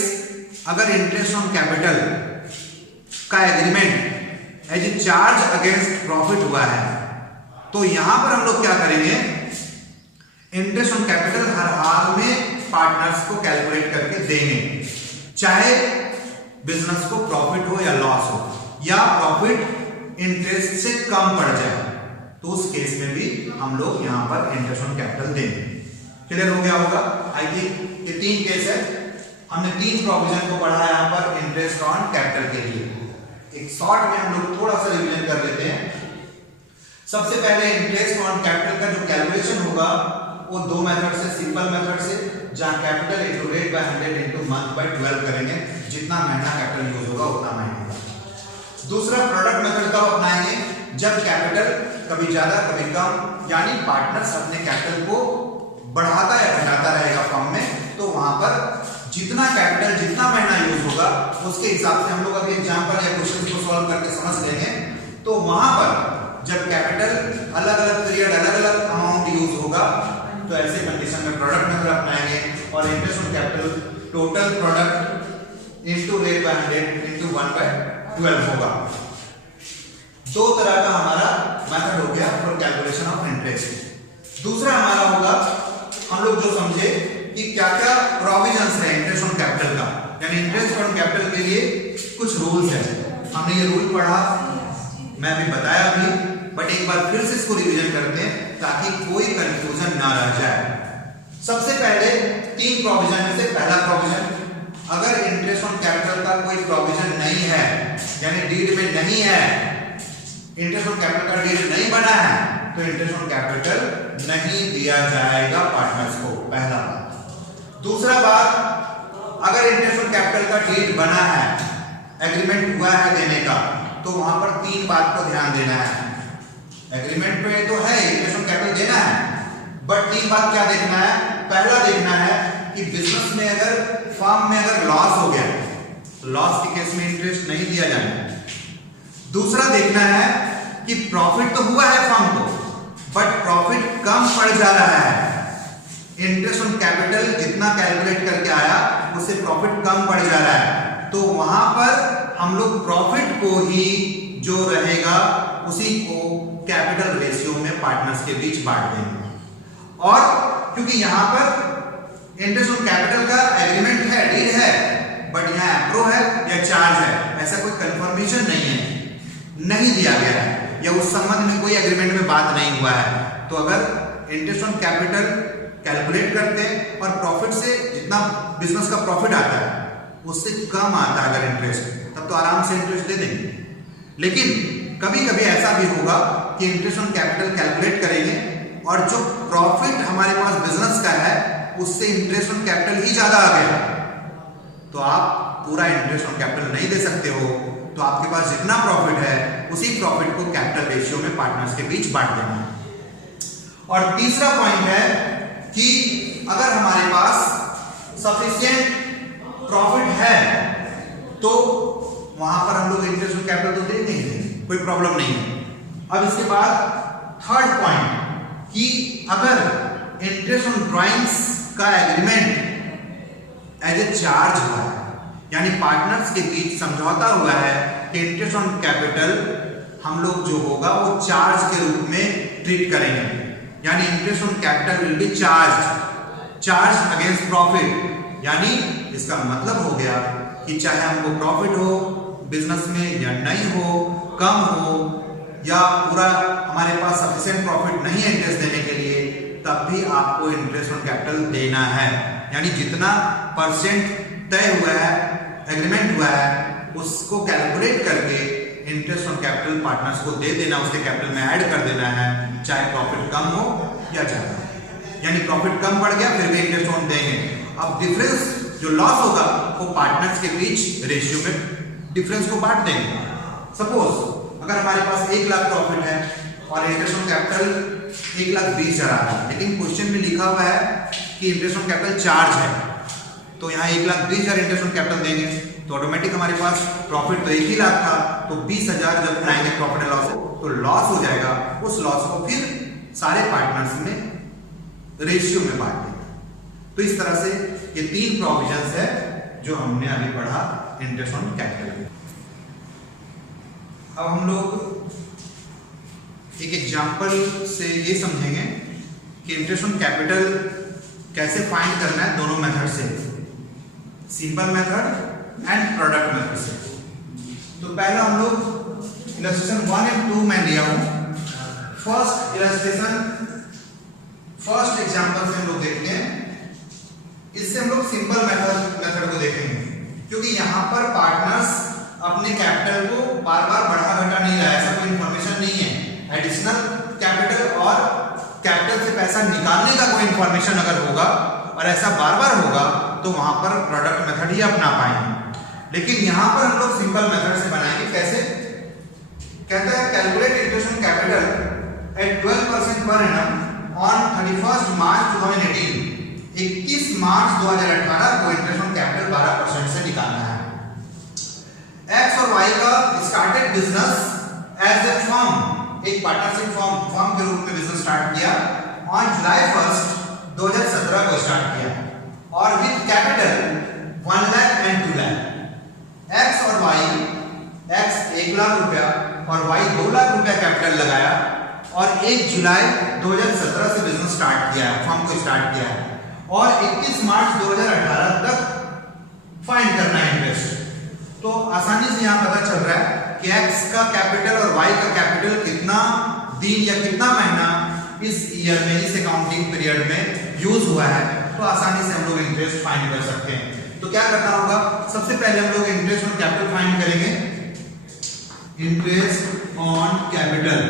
अगर इंटरेस्ट ऑन कैपिटल का agreement as a charge against profit हुआ है, तो यहां पर हम लोग क्या करेंगे, इंटरेस्ट ऑन कैपिटल हर हाल में पार्टनर्स को कैलकुलेट करके देंगे, चाहे बिजनेस को प्रॉफिट हो या लॉस हो, या प्रॉफिट इंटरेस्ट से कम पड़ जाए, तो उस केस में भी हम लोग यहां पर इंटरेस्ट ऑन कैपिटल देंगे। क्लियर हो गया होगा? आई थिंक ये 3 केस है, हमने 3 प्रोविजन को पढ़ा यहां पर इंटरेस्ट ऑन कैपिटल के लिए। एक शॉर्ट में हम लोग थोड़ा सा रिवीजन कर लेते हैं। सबसे पहले इंटरेस्ट ऑन कैपिटल का जो कैलकुलेशन होगा वो 2 मेथड से, सिंपल मेथड से, जहां capital into rate by 100 into month by 12 करेंगे, जितना महीना कैपिटल यूज होगा उतना महीना। दूसरा प्रोडक्ट मेथड का अपनाएंगे, जब कैपिटल कभी ज्यादा कभी कम, यानी पार्टनर्स अपने कैपिटल को बढ़ाता या घटाता रहेगा फर्म में, तो वहां पर जितना कैपिटल जितना महीना यूज होगा उसके हिसाब से हम लोग अभी एग्जांपल या क्वेश्चन को सॉल्व करके समझ लेंगे। तो वहां पर जब कैपिटल अलग अलग पीरियड अलग अलग अमाउंट यूज होगा तो ऐसे कंडीशन में प्रोडक्ट मेथड अपनाएंगे और interest on capital total product into rate by 100 into 1/12 होगा। 2 तरह का हमारा मेथड हो गया फॉर कैलकुलेशन ऑफ इंटरेस्ट। दूसरा हमारा होगा, हम लोग जो समझे कि क्या क्या प्रोविजंस है इंटरेस्ट ऑन कैपिटल का, यानी इंटरेस्ट ऑन कैपिटल के लिए कुछ रूल्स है। हमने ये रूल पढ़ा, मैं अभी बताया भी, बट एक बार फिर से इसको रिवीजन करते हैं ताकि कोई कंफ्यूजन ना रह जाए। सबसे पहले 3 प्रोविजन में से पहला प्रोविजन, अगर इंटरेस्ट ऑन कैपिटल का कोई प्रोविजन नहीं है, यानी डीड में नहीं है, इंटरेस्ट ऑन कैपिटल का डीड नहीं बना है, तो इंटरेस्ट ऑन कैपिटल नहीं दिया जाएगा पार्टनर्स को, पहला बात। दूसरा बात, अगर इंटरेस्ट ऑन कैपिटल का डीड बना है, एग्रीमेंट हुआ है देने का, तो वहां पर 3 बात को ध्यान देना है। एग्रीमेंट पे तो है इंटरेस्ट ऑन कैपिटल देना है, बट 3 बात क्या देखना है। पहला देखना है कि बिजनेस में अगर फर्म में अगर लॉस हो गया, तो लॉस के केस में इंटरेस्ट नहीं दिया जाना। दूसरा देखना है कि प्रॉफिट तो हुआ है फर्म को, बट प्रॉफिट कम पड़ जा रहा है, इंटरेस्ट ऑन कैपिटल जितना कैलकुलेट करके आया उससे प्रॉफिट कम पड़ जा रहा है, तो वहां पर हम लोग प्रॉफिट को ही जो रहेगा उसी को कैपिटल रेशियो में पार्टनर्स के बीच बांट देंगे। और क्योंकि यहां पर इंटरेस्ट ऑन कैपिटल का एग्रीमेंट है, डीड है, बट यहां एप्रो है या चार्ज है, ऐसा कोई कंफर्मेशन नहीं है, नहीं दिया गया है, या उस संबंध में कोई एग्रीमेंट में बात नहीं हुआ है। तो अगर इंटरेस्ट ऑन कैपिटल कैलकुलेट करते हैं और प्रॉफिट से जितना बिजनेस का प्रॉफिट आता है उससे कम आता है अगर इंटरेस्ट, तब तो आराम से इंटरेस्ट दे देंगे। लेकिन कभी कभी ऐसा भी होगा कि इंटरेस्ट ऑन कैपिटल कैलकुलेट करेंगे और जो प्रॉफिट हमारे पास बिजनेस का है उससे इंटरेस्ट ऑन कैपिटल ही ज्यादा आ गया, तो आप पूरा इंटरेस्ट ऑन कैपिटल नहीं दे सकते हो, तो आपके पास जितना प्रॉफिट है उसी प्रॉफिट को कैपिटल रेशियो में पार्टनर्स के बीच बांट देना है। और तीसरा पॉइंट है कि अगर हमारे पास सफिशिएंट प्रॉफिट है तो वहां पर हम लोग इंटरेस्ट ऑन कैपिटल तो दे देंगे, कोई प्रॉब्लम नहीं है। अब इसके बाद थर्ड पॉइंट कि अगर इंटरेस्ट ऑन ड्राइंग्स का एग्रीमेंट एज ए चार्ज हुआ है, यानी पार्टनर्स के बीच समझौता हुआ है कि इंटरेस्ट ऑन कैपिटल हम लोग जो होगा वो चार्ज के रूप में ट्रीट करेंगे, यानी interest on capital will B charge against profit. यानी इसका मतलब हो गया कि चाहे हमको प्रॉफिट हो बिजनेस में या नहीं हो, कम हो या पूरा हमारे पास सफिशिएंट प्रॉफिट नहीं है इंटरेस्ट देने के लिए, तब भी आपको इंटरेस्ट ऑन कैपिटल देना है। यानी जितना परसेंट तय हुआ है, एग्रीमेंट हुआ है, उसको कैलकुलेट करके इंटरेस्ट ऑन कैपिटल पार्टनर्स को दे देना, उसके कैपिटल में ऐड कर देना है, चाहे प्रॉफिट कम हो या ज्यादा। यानी प्रॉफिट कम बढ़ गया फिर भी इंटरेस्ट ऑन देंगे। अब डिफरेंस जो लॉस होगा वो पार्टनर्स के बीच रेशियो में डिफरेंस को बांट देंगे। सपोज अगर हमारे पास 1 लाख प्रॉफिट है और इंटरेस्ट ऑन कैपिटल 1,20,000 आ रहा है, लेकिन क्वेश्चन में लिखा हुआ है कि इंटरेस्ट ऑन कैपिटल चार्ज है, तो यहाँ 1,20,000 इंटरेस्ट ऑन कैपिटल देंगे तो ऑटोमेटिक हमारे पास प्रॉफिट तो 1 ही लाख था, तो 20,000 जब बनाएंगे प्रॉफिट एंड लॉस तो लॉस हो जाएगा। उस लॉस को फिर सारे पार्टनर्स में रेशियो में बांट देंगे। तो इस तरह से ये 3 प्रोविजंस है जो हमने अभी पढ़ा इंटरेस्ट ऑन कैपिटल। अब हम लोग एक एग्जांपल से ये समझेंगे कि इंटरेस्ट ऑन कैपिटल कैसे फाइंड करना है दोनों मेथड से, simple method and product method से। तो पहला हम लोग इलस्ट्रेशन 1 एंड 2 में लिया हूं। फर्स्ट एग्जांपल से हम लोग देखते हैं, इससे हम लोग सिंपल मेथड को देखेंगे, क्योंकि यहां पर पार्टनर्स अपने कैपिटल को बार-बार बढ़ा घटा नहीं रहा है, ऐसा कोई इंफॉर्मेशन नहीं है। एडिशनल कैपिटल और कैपिटल से पैसा निकालने का कोई इंफॉर्मेशन अगर होगा और ऐसा बार-बार होगा तो वहां पर प्रोडक्ट मेथड ही अपना पाएंगे। लेकिन यहां पर हम लोग सिंपल मेथड से बनाएंगे। कैसे? कहता है calculate interest on capital eight 12% per annum on 31 मार्च 2018। 31 मार्च 2018 को इंटरेस्ट ऑन कैपिटल 12% से निकालना है। एक्स और वाई का started business as a firm, एक पार्टनरशिप फर्म के रूप में बिजनेस स्टार्ट किया ऑन जुलाई 1, 2017 को स्टार्ट किया और with capital 1 lakh and 2 lakh. X और वाई, एक्स 1 लाख रुपया और वाई 2 लाख रुपया कैपिटल लगाया और 1 जुलाई 2017 से बिजनेस स्टार्ट किया है, फर्म को स्टार्ट किया है और 31 मार्च 2018 तक फाइंड करना है इंटरेस्ट। तो आसानी से यहां पता चल रहा है कि एक्स का कैपिटल और वाई का कैपिटल कितना दिन या कितना महीना इस ईयर में, इस अकाउंटिंग पीरियड में यूज हुआ है, तो आसानी से हम लोग इंटरेस्ट फाइंड कर सकते हैं। तो क्या करना होगा, सबसे पहले हम लोग इंटरेस्ट ऑन कैपिटल फाइंड करेंगे। इंटरेस्ट ऑन कैपिटल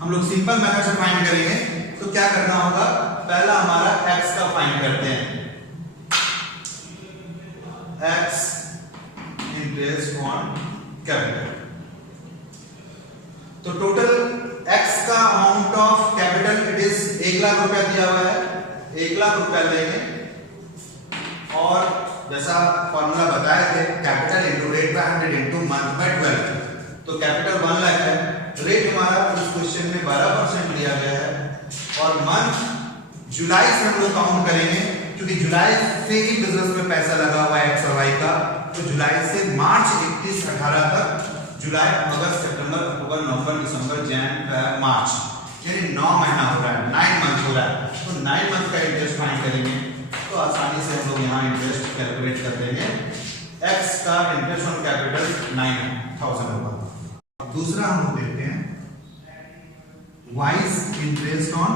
हम लोग सिंपल मेथड से फाइंड करेंगे। तो क्या करना होगा, पहला हमारा एक्स का फाइंड करते हैं। एक्स इंटरेस्ट ऑन कैपिटल, तो टोटल एक्स का amount of capital it is 1 lakh रुपया दिया हुआ है, 1 लाख रुपया लेंगे और जैसा फॉर्मूला बताए थे capital into rate by 100 into month by 12। तो कैपिटल 1 लाख है, रेट हमारा इस क्वेश्चन में 12% लिया गया है और मंथ जुलाई से हम लोग काउंट करेंगे, क्योंकि जुलाई से ही बिजनेस में पैसा लगा हुआ है एक्स और वाई का। तो जुलाई से मार्च 31, 18 तक, जुलाई, अगस्त, सितंबर, अक्टूबर, नवंबर, दिसंबर, जनवरी, मार्च, यानी 9 महीना हो रहा है, 9 मंथ हो रहा है। तो 9 मंथ का इंटरेस्ट फाइंड करेंगे तो आसानी से हम लोग यहाँ इंटरेस्ट कैलकुलेट कर देंगे। एक्स का इंटरेस्ट ऑन कैपिटल 9,000 होगा। अब दूसरा हम लोग देखते हैं वाइज इंटरेस्ट ऑन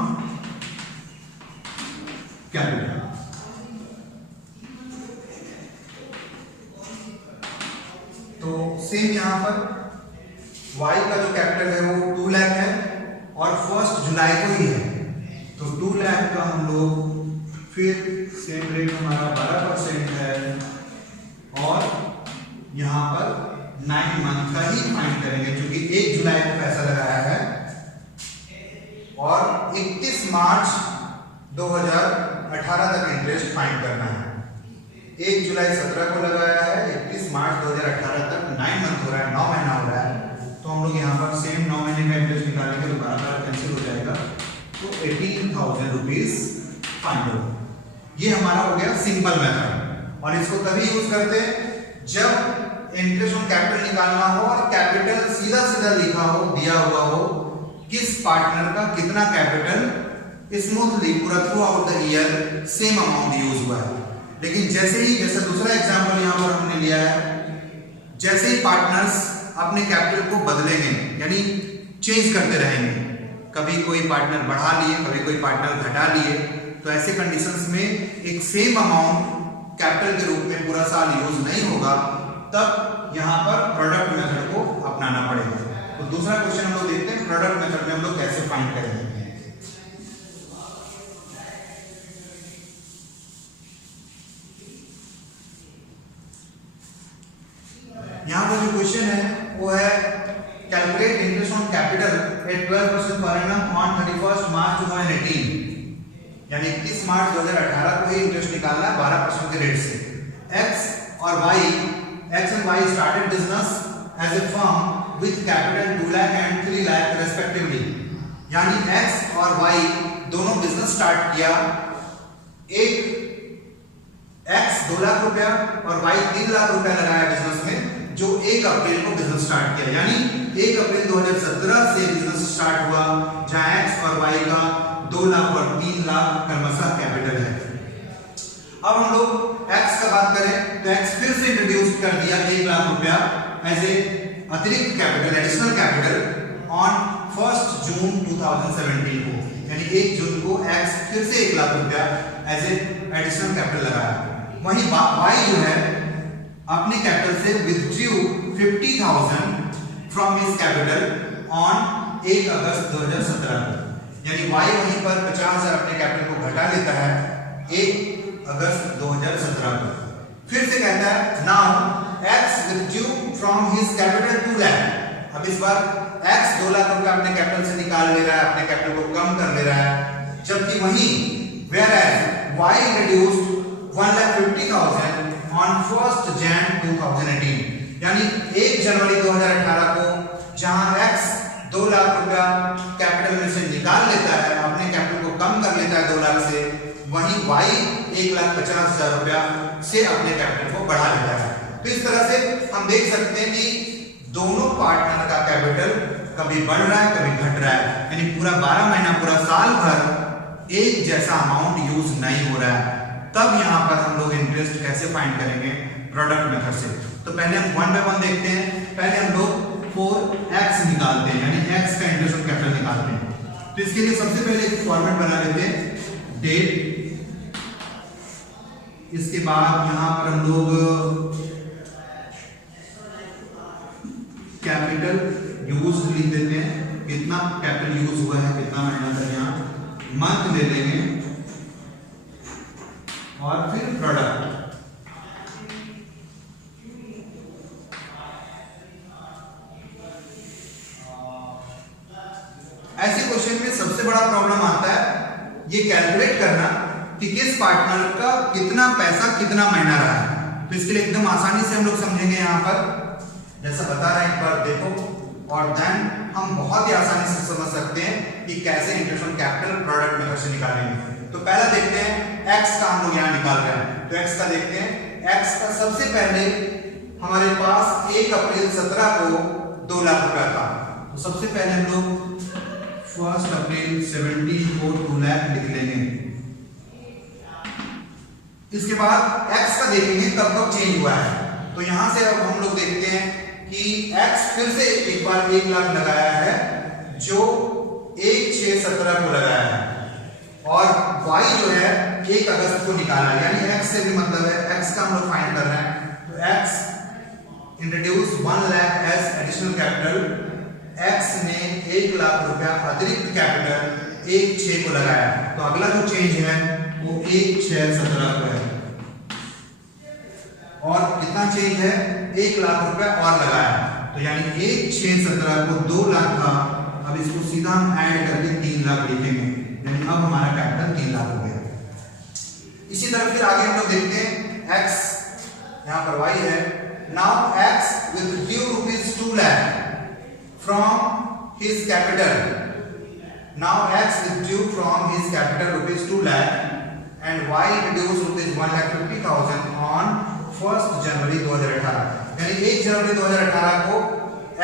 कैपिटल। तो सेम यहां पर y का जो कैपिटल है वो 2 लाख है और 1 जुलाई को ही है, तो 2 लाख का हम लोग फिर सेम रेट हमारा 12% है और यहां पर 9 मंथ का ही फाइंड करेंगे, क्योंकि 1 जुलाई को पैसा लगाया है और 31 मार्च 2018 तक इंटरेस्ट फाइंड करना है। 1 जुलाई 17 को लगाया है, 31 मार्च 2018 तक 9 मंथ हो रहा है, 9 महीना हो रहा है। तो हम लोग यहाँ पर सेम 9 महीने का इंटरेस्ट निकालेंगे तो बार-बार कैंसिल हो जाएगा, तो 18,000 रुपीज फाइंड होगा। ये हमारा हो गया सिंपल मेथड और इसको तभी यूज करते हैं जब इंटरेस्ट ऑन कैपिटल निकालना हो और कैपिटल सीधा लिखा हो, दिया हुआ हो, किस पार्टनर का कितना कैपिटल स्मूथली पूरा through out the year same amount use हुआ है। लेकिन जैसे दूसरा एग्जांपल यहां पर हमने लिया है, जैसे ही पार्टनर्स अपने कैपिटल को बदलेंगे यानी चेंज करते रहेंगे, कभी कोई पार्टनर बढ़ा लिए, कभी कोई पार्टनर घटा लिए, तो ऐसे कंडीशंस में एक सेम अमाउंट कैपिटल के रूप में पूरा साल यूज नहीं होगा, तब यहां पर प्रोडक्ट मेथड को अपनाना पड़ेगा। तो दूसरा क्वेश्चन हम लोग देखते हैं, प्रोडक्ट मेथड में हम लोग कैसे फाइंड करेंगे। यहां पर जो क्वेश्चन है वो है calculate interest on capital eight 12% per annum on 31 मार्च 2018, यानी 31 मार्च 2018 को ही इंटरेस्ट निकालना है 12% के रेट से। X and Y started business as a firm with capital 2 lakh and 3 lakh respectively, यानी एक्स और वाई दोनों बिजनेस स्टार्ट किया। एक एक्स 2 लाख रुपया और वाई 3 लाख रुपया लगाया बिजनेस में, जो 1 अप्रैल को बिजनेस स्टार्ट किया, यानी 1 अप्रैल 2017 से बिजनेस स्टार्ट हुआ, जहां एक्स और वाई का 2 लाख और 3 लाख क्रमशः कैपिटल है। अब हम लोग एक्स का बात करें तो एक्स फिर से इंट्रोड्यूस कर दिया 1 लाख रुपया एज ए अतिरिक्त कैपिटल, एडिशनल कैपिटल ऑन 1 जून 2017 को, यानी 1 जून को एक्स फिर से 1 लाख रुपया एज ए एडिशनल कैपिटल लगाया। वहीं वाई जो है अपने कैपिटल से withdrew 50,000 from his capital on 1 अगस्त 2017 को, यानी वाई वहीं पर 50,000 अपने कैपिटल को घटा लेता है 1 अगस्त 2017 को। फिर से कहता है now x withdrew from his capital 2 lakh. अब इस बार एक्स 2 लाख रुपया अपने कैपिटल से निकाल ले रहा है, अपने कैपिटल को कम कर ले रहा है, जबकि वहीं whereas y introduced 1,50,000 on 1st Jan 2018, यानी 1 जनवरी 2018 को जहां x 2 लाख रुपया कैपिटल में से निकाल लेता है, अपने कैपिटल को कम कर लेता है 2 लाख से, वहीं y 1,50,000 रुपया से अपने कैपिटल को बढ़ा लेता है। तो इस तरह से हम देख सकते हैं कि दोनों पार्टनर का कैपिटल कभी बढ़ रहा है कभी घट रहा है, यानी पूरा 12 महीना पूरा साल भर एक जैसा अमाउंट यूज नहीं हो रहा है। तब यहां पर हम लोग इंटरेस्ट कैसे फाइंड करेंगे प्रोडक्ट मेथड से। तो पहले हम 1 बाय 1 देखते हैं। पहले हम लोग 4x निकालते हैं, यानी x का इंटरेस्ट ऑन कैपिटल निकालते हैं। तो इसके लिए सबसे पहले एक फॉर्मेट बना लेते हैं, डेट, इसके बाद यहां पर हम लोग कैपिटल यूज लिख देते हैं, कितना कैपिटल यूज हुआ है कितना महीना तक, यहां मंथ ले लेंगे और फिर प्रोडक्ट। ऐसे क्वेश्चन में सबसे बड़ा प्रॉब्लम आता है ये कैलकुलेट करना कि किस पार्टनर का कितना पैसा कितना महीना रहा है। तो इसके लिए एकदम आसानी से हम लोग समझेंगे, यहां पर जैसा बता रहा है एक बार देखो, और देन हम बहुत ही आसानी से समझ सकते हैं कि कैसे interest on capital product method से निकालेंगे। तो पहला देखते हैं x का, हम लोग यहां निकाल रहे हैं तो x का देखते हैं। x का सबसे पहले हमारे पास 1 अप्रैल 17 को 2 लाख रुपया था, तो सबसे पहले हम लोग 1 अप्रैल 17 को 2 लाख लिख लेंगे। इसके बाद x का देखेंगे कब कब चेंज हुआ है। तो यहां से अब हम लोग देखते हैं कि x फिर से एक बार 1 लाख लगाया है, जो 1/6/17 को लगाया है, और y जो है 1 अगस्त को निकाला है, यानी x से भी मतलब है x का हम लोग फाइंड कर रहे हैं। तो x introduce 1 lakh as additional capital, x ने 1 लाख रुपया अतिरिक्त कैपिटल 1/6 को लगाया। तो अगला जो चेंज है वो 1/6/17 को है, और कितना चेंज है 1 लाख रुपया और लगाया, तो यानी 1/6/17 को 2 लाख था। अब इसको सीधा हम ऐड करके 3 लाख लिखेंगे, यानी अब हमारा कैपिटल 3 लाख हो गया। इसी तरह फिर आगे हम लोग देखते हैं x, यहां पर y है। Now x withdrew ₹2 lakh from his capital. Now x withdrew from his capital ₹2 lakh and y introduced ₹1,50,000 on 1st जनवरी 2018, यानी 1 जनवरी 2018 को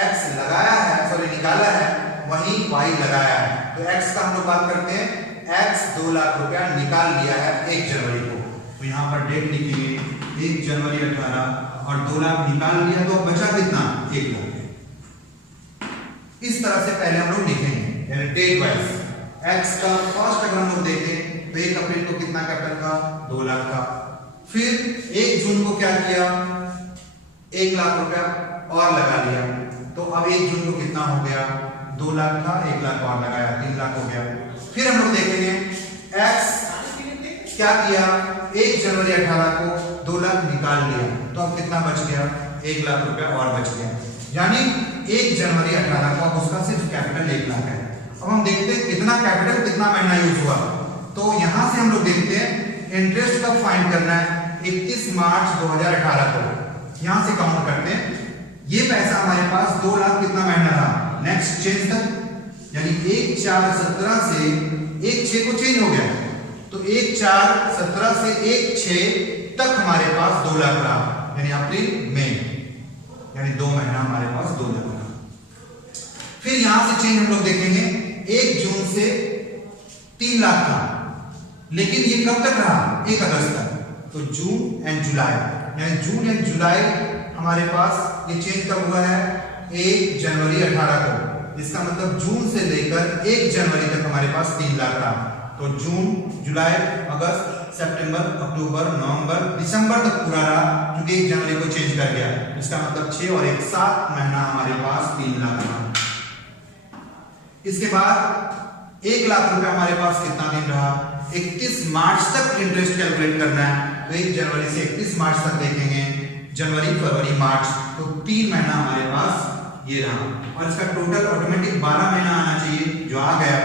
x लगाया है, सॉरी निकाला है, वहीं y लगाया है। तो x का हम लोग बात करते हैं, x 2 लाख रुपया निकाल लिया है 1 जनवरी को, तो यहाँ पर डेट लिखेंगे 1 जनवरी 18 और 2 लाख निकाल लिया, तो बचा कितना 1 लाख। इस तरह से पहले हम लोग लिखेंगे, यानी डेट वाइज। x का फर्स्ट अगर हम लोग देखें तो 1 अप्रैल को कितना कैपिटल था, 2 लाख था। फिर 1 जून को क्या किया, 1 लाख रुपया और लगा लिया, तो अब 1 जून को कितना हो गया, 2 लाख था, 1 लाख और लगाया, 3 लाख हो गया। फिर हम लोग देखेंगे एक्स क्या किया, 1 जनवरी 18 को 2 लाख निकाल लिया, तो अब कितना बच गया, 1 लाख रुपया और बच गया। यानी 1 जनवरी 18 को अब उसका सिर्फ कैपिटल 1 लाख है। अब हम देखते हैं कितना कैपिटल कितना महीना यूज हुआ, तो यहां से हम लोग देखते हैं इंटरेस्ट कब फाइंड करना है, 31 मार्च 2018 को यहां से काउंट करते हैं। ये पैसा हमारे पास 2 लाख कितना महीना था, नेक्स्ट चेंज तक, यानी 1/4/17 से 1/6 को चेंज हो गया, तो 1/4/17 से 1/6 तक हमारे पास 2 लाख रहा, यानी अप्रैल मई, यानी 2 महीना हमारे पास 2 लाख रहा। फिर यहां से चेंज हम लोग देखेंगे 1 जून से 3 लाख था, लेकिन ये कब तक रहा, 1 अगस्त तक, तो जून एंड जुलाई, यानी जून एंड जुलाई हमारे पास ये चेंज कब हुआ है, 1 जनवरी 18 को। इसका मतलब जून से लेकर 1 जनवरी तक हमारे पास 3 लाख था, तो जून, जुलाई, अगस्त, सितंबर, अक्टूबर, नवंबर, दिसंबर तक पूरा रहा, क्योंकि 1 जनवरी को चेंज कर गया। इसका मतलब 6 और 1 7 महीना हमारे पास 3 लाख रहा। इसके बाद 1 लाख रुपया हमारे पास कितना दिन रहा, 31 मार्च तक इंटरेस्ट कैलकुलेट करना है, तो 1 जनवरी से 31 मार्च तक देखेंगे, जनवरी, फरवरी, मार्च, तो 3 महीना हमारे पास ये रहा, और इसका टोटल ऑटोमेटिक 12 महीना आना चाहिए, जो आ गया।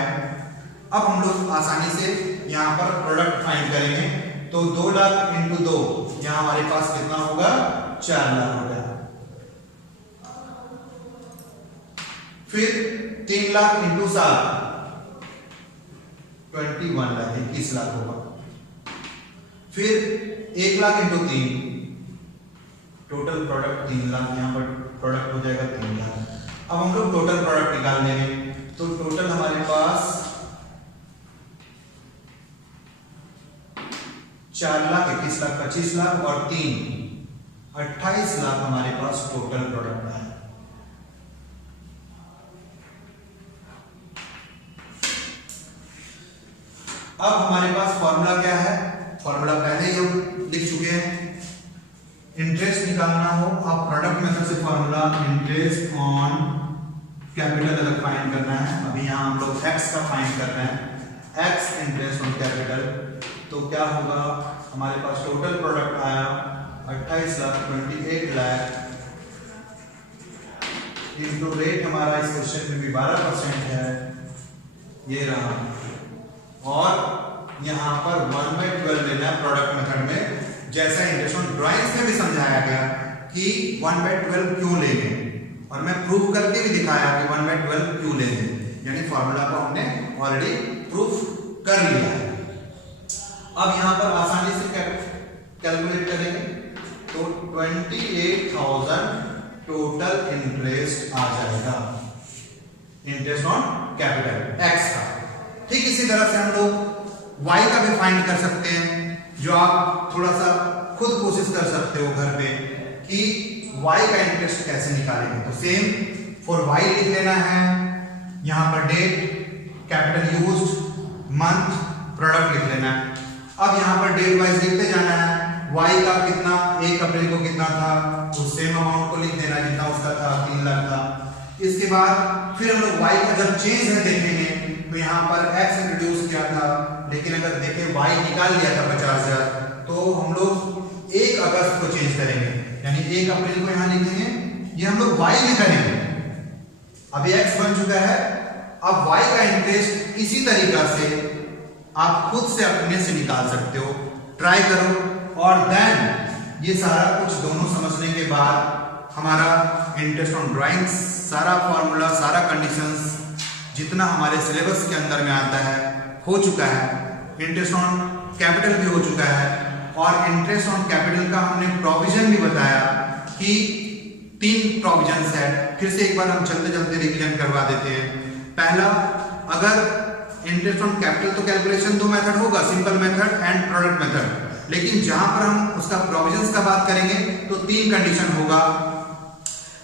अब हम लोग आसानी से यहाँ पर प्रोडक्ट फाइंड करेंगे, तो 2 लाख इंटू 2, यहाँ हमारे पास कितना होगा, 4 लाख रुपया। फिर 3 लाख इंटू 7, 21 लाख, 21 लाख होगा। फिर 1 lakh into 3, total product 3 lakh, यहाँ पर प्रोडक्ट हो जाएगा 3 लाख। अब हम लोग टोटल प्रोडक्ट निकाल लेंगे, तो टोटल हमारे पास 4 लाख, 21 लाख, 25 लाख और 3, 28 लाख हमारे पास टोटल प्रोडक्ट है। अब हमारे पास फॉर्मूला क्या है, फॉर्मूला पहले ही हम लिख चुके हैं। इंटरेस्ट निकालना हो, आप प्रोडक्ट मेथड से फॉर्मूला इंटरेस्ट ऑन कैपिटल अलग फाइंड करना है। अभी यहाँ हम लोग एक्स का फाइंड कर रहे हैं, एक्स इंटरेस्ट ऑन कैपिटल, तो क्या होगा, हमारे पास टोटल प्रोडक्ट आया 28 लाख, 28 लाख इनटू रेट हमारा इस क्वेश्चन में भी 12% है, ये रहा, और यहाँ पर 1/12 लेना है प्रोडक्ट मेथड में, जैसा इंटरेस्ट ऑन ड्राइंग्स में भी समझाया गया कि 1/12 क्यों लेंगे, और मैं प्रूफ करके भी दिखाया कि 1/12 क्यों लेंगे, यानी फॉर्मूला को हमने ऑलरेडी प्रूफ कर लिया है। अब यहाँ पर आसानी से कैलकुलेट करेंगे, तो 28,000 टोटल इंटरेस्ट आ जाएगा, इंटरेस्ट ऑन कैपिटल एक्स का। ठीक इसी तरह से हम लोग y का भी फाइंड कर सकते हैं, जो आप थोड़ा सा खुद कोशिश कर सकते हो घर पे कि y का इंटरेस्ट कैसे निकालेंगे। तो सेम फॉर y लिख लेना है, यहाँ पर date, capital used, month, product लिख लेना है। अब यहाँ पर डेट वाइज लिखते जाना है, y का कितना 1 अप्रैल को कितना था, उस सेम अमाउंट को लिख देना जितना उसका था, 3 लाख था। इसके बाद फिर हम लोग y का जब चेंज है देखेंगे, तो यहाँ पर x इंट्रोड्यूस किया था, लेकिन अगर देखें y निकाल लिया था 50,000, तो हम लोग 1 अगस्त को चेंज करेंगे, यानी 1 अप्रैल को यहाँ लिखेंगे, ये हम लोग y में करेंगे। अभी x बन चुका है, अब y का इंटरेस्ट इसी तरीका से आप खुद से अपने से निकाल सकते हो, ट्राई करो। और देन ये सारा कुछ दोनों समझने के बाद हमारा इंटरेस्ट ऑन ड्राइंग्स सारा फॉर्मूला, सारा कंडीशंस जितना हमारे सिलेबस के अंदर में आता है हो चुका है। इंटरेस्ट ऑन कैपिटल भी हो चुका है, और इंटरेस्ट ऑन कैपिटल का हमने प्रोविजन भी बताया कि 3 प्रोविजंस है। फिर से एक बार हम चलते चलते रिवीजन करवा देते हैं। पहला, अगर इंटरेस्ट ऑन कैपिटल तो कैलकुलेशन 2 मेथड होगा, simple method and product method, लेकिन जहां पर हम उसका प्रोविजंस का बात करेंगे तो 3 कंडीशन होगा।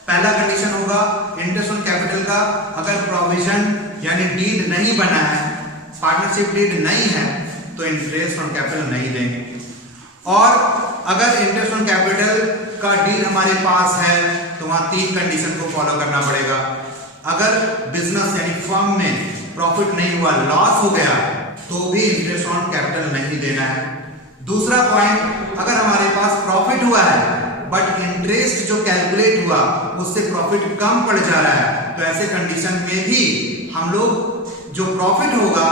पहला कंडीशन होगा इंटरेस्ट ऑन कैपिटल का, अगर प्रोविजन यानी डीड नहीं बना है, पार्टनरशिप डीड नहीं है, तो इंटरेस्ट ऑन कैपिटल नहीं देंगे। और अगर इंटरेस्ट ऑन कैपिटल का डील हमारे पास है तो वहां 3 कंडीशन को फॉलो करना पड़ेगा। अगर बिजनेस यानी फर्म में प्रॉफिट नहीं हुआ, लॉस हो गया, तो भी इंटरेस्ट ऑन कैपिटल नहीं देना है। दूसरा पॉइंट, अगर हमारे पास प्रॉफिट हुआ है बट इंटरेस्ट जो कैलकुलेट हुआ उससे प्रॉफिट कम पड़ जा रहा है, तो ऐसे कंडीशन में भी हम लोग जो प्रॉफिट होगा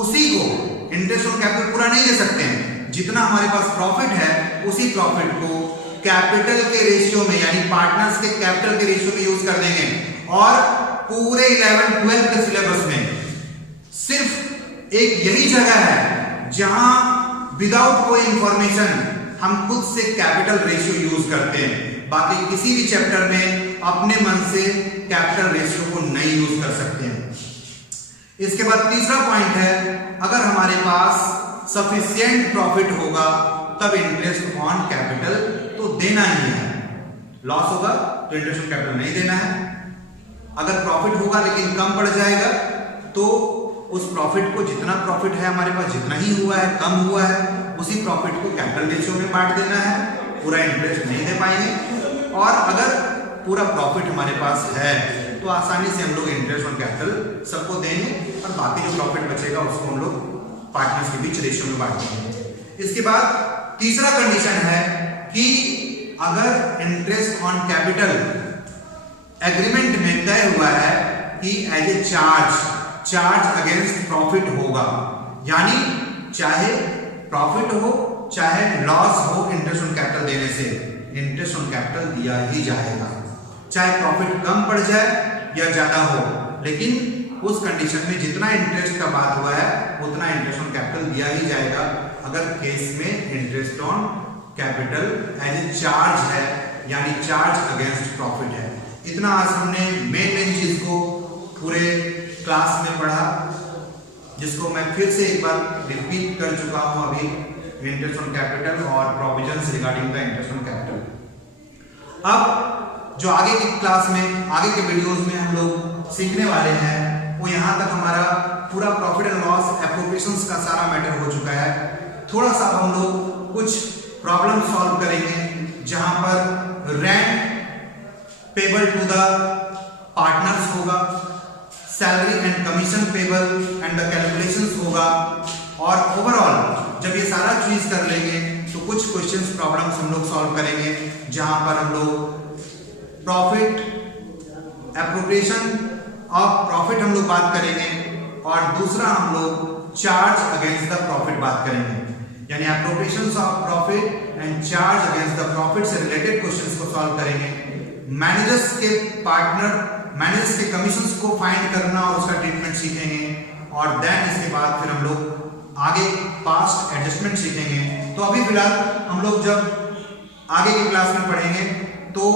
उसी को इंटरेस्ट ऑन कैपिटल पूरा नहीं दे सकते हैं। जितना हमारे पास प्रॉफिट है उसी प्रॉफिट को कैपिटल के रेशियो में यानी पार्टनर्स के कैपिटल के रेशियो में यूज कर देंगे। और पूरे 11-12 के सिलेबस में सिर्फ एक यही जगह है जहां विदाउट कोई इंफॉर्मेशन हम खुद से कैपिटल रेशियो यूज करते हैं। बाकी किसी भी चैप्टर में अपने मन से कैपिटल रेशियो को नहीं यूज कर सकते हैं। इसके बाद तीसरा पॉइंट है, अगर हमारे पास सफिशिएंट प्रॉफिट होगा तब इंटरेस्ट ऑन कैपिटल तो देना ही है। लॉस होगा तो इंटरेस्ट ऑन कैपिटल नहीं देना है। अगर प्रॉफिट होगा लेकिन कम पड़ जाएगा तो उस प्रॉफिट को, जितना प्रॉफिट है हमारे पास, जितना ही हुआ है, कम हुआ है, उसी प्रॉफिट को कैपिटल रेशियो में बांट देना है। पूरा इंटरेस्ट नहीं दे पाएंगे। और अगर पूरा प्रॉफिट हमारे पास है तो आसानी से हम लोग इंटरेस्ट ऑन कैपिटल सबको देंगे और बाकी जो प्रॉफिट बचेगा उसको हम लोग पार्टनर्स के बीच रेशियो में बांट देंगे। इसके बाद तीसरा कंडीशन है कि अगर इंटरेस्ट ऑन कैपिटल एग्रीमेंट में तय हुआ है कि as a charge against profit होगा, यानी चाहे प्रॉफिट हो चाहे लॉस हो, इंटरेस्ट ऑन कैपिटल देने से इंटरेस्ट ऑन कैपिटल दिया ही जाएगा। चाहे प्रॉफिट कम पड़ जाए या ज्यादा हो, लेकिन उस कंडीशन में जितना इंटरेस्ट का बात हुआ है उतना इंटरेस्ट ऑन कैपिटल दिया ही जाएगा। अगर केस में interest on capital as a charge है, यानी चार्ज अगेंस्ट प्रॉफिट है। इतना आज हमने मेन चीज को पूरे क्लास में पढ़ा, जिसको मैं फिर से एक बार रिपीट कर चुका हूं अभी, इंटरेस्ट ऑन कैपिटल और provisions regarding the interest on capital. अब जो आगे की क्लास में, आगे के वीडियोस में हम लोग सीखने वाले हैं, वो यहाँ तक हमारा पूरा प्रॉफिट एंड लॉस एप्रोप्रिएशंस का सारा मैटर हो चुका है। थोड़ा सा हम लोग कुछ प्रॉब्लम सॉल्व करेंगे जहां पर rent payable to the partners होगा, salary and commission payable and the calculations होगा। और ओवरऑल जब ये सारा चीज कर लेंगे तो कुछ क्वेश्चंस प्रॉब्लम्स हम लोग सॉल्व करेंगे जहां पर हम लोग प्रॉफिट, एप्रोप्रिएशन ऑफ प्रॉफिट हम लोग बात करेंगे और दूसरा हम लोग चार्ज अगेंस्ट द प्रॉफिट बात करेंगे। यानी appropriations of profit and charge against the profit से रिलेटेड क्वेश्चंस को सॉल्व करेंगे। मैनेजर्स के मैनेजर्स के कमीशंस को फाइंड करना और उसका ट्रीटमेंट सीखेंगे। और देन इसके बाद फिर हम लोग आगे पास्ट एडजस्टमेंट सीखेंगे। तो अभी फिलहाल हम लोग जब आगे की क्लास में पढ़ेंगे तो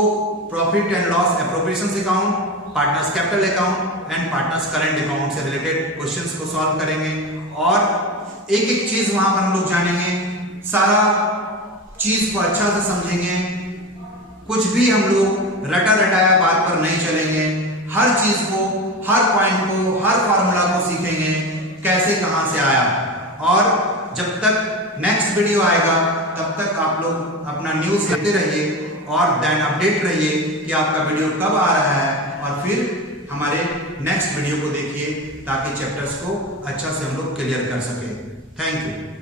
profit and loss appropriations account, partners capital account and partners current account से रिलेटेड क्वेश्चंस को सॉल्व करेंगे और एक एक चीज वहां पर हम लोग जानेंगे, सारा चीज को अच्छा से समझेंगे। कुछ भी हम लोग रटा रटाया बात पर नहीं चलेंगे। हर चीज को, हर पॉइंट को, हर फार्मूला को सीखेंगे कैसे कहां से आया। और जब तक नेक्स्ट वीडियो आएगा तब तक आप लोग अपना न्यूज़ लेते रहिए और देन अपडेट रहिए कि आपका वीडियो कब आ रहा है और फिर हमारे नेक्स्ट वीडियो को देखिए ताकि चैप्टर्स को अच्छा से हम लोग क्लियर कर सके। Thank you.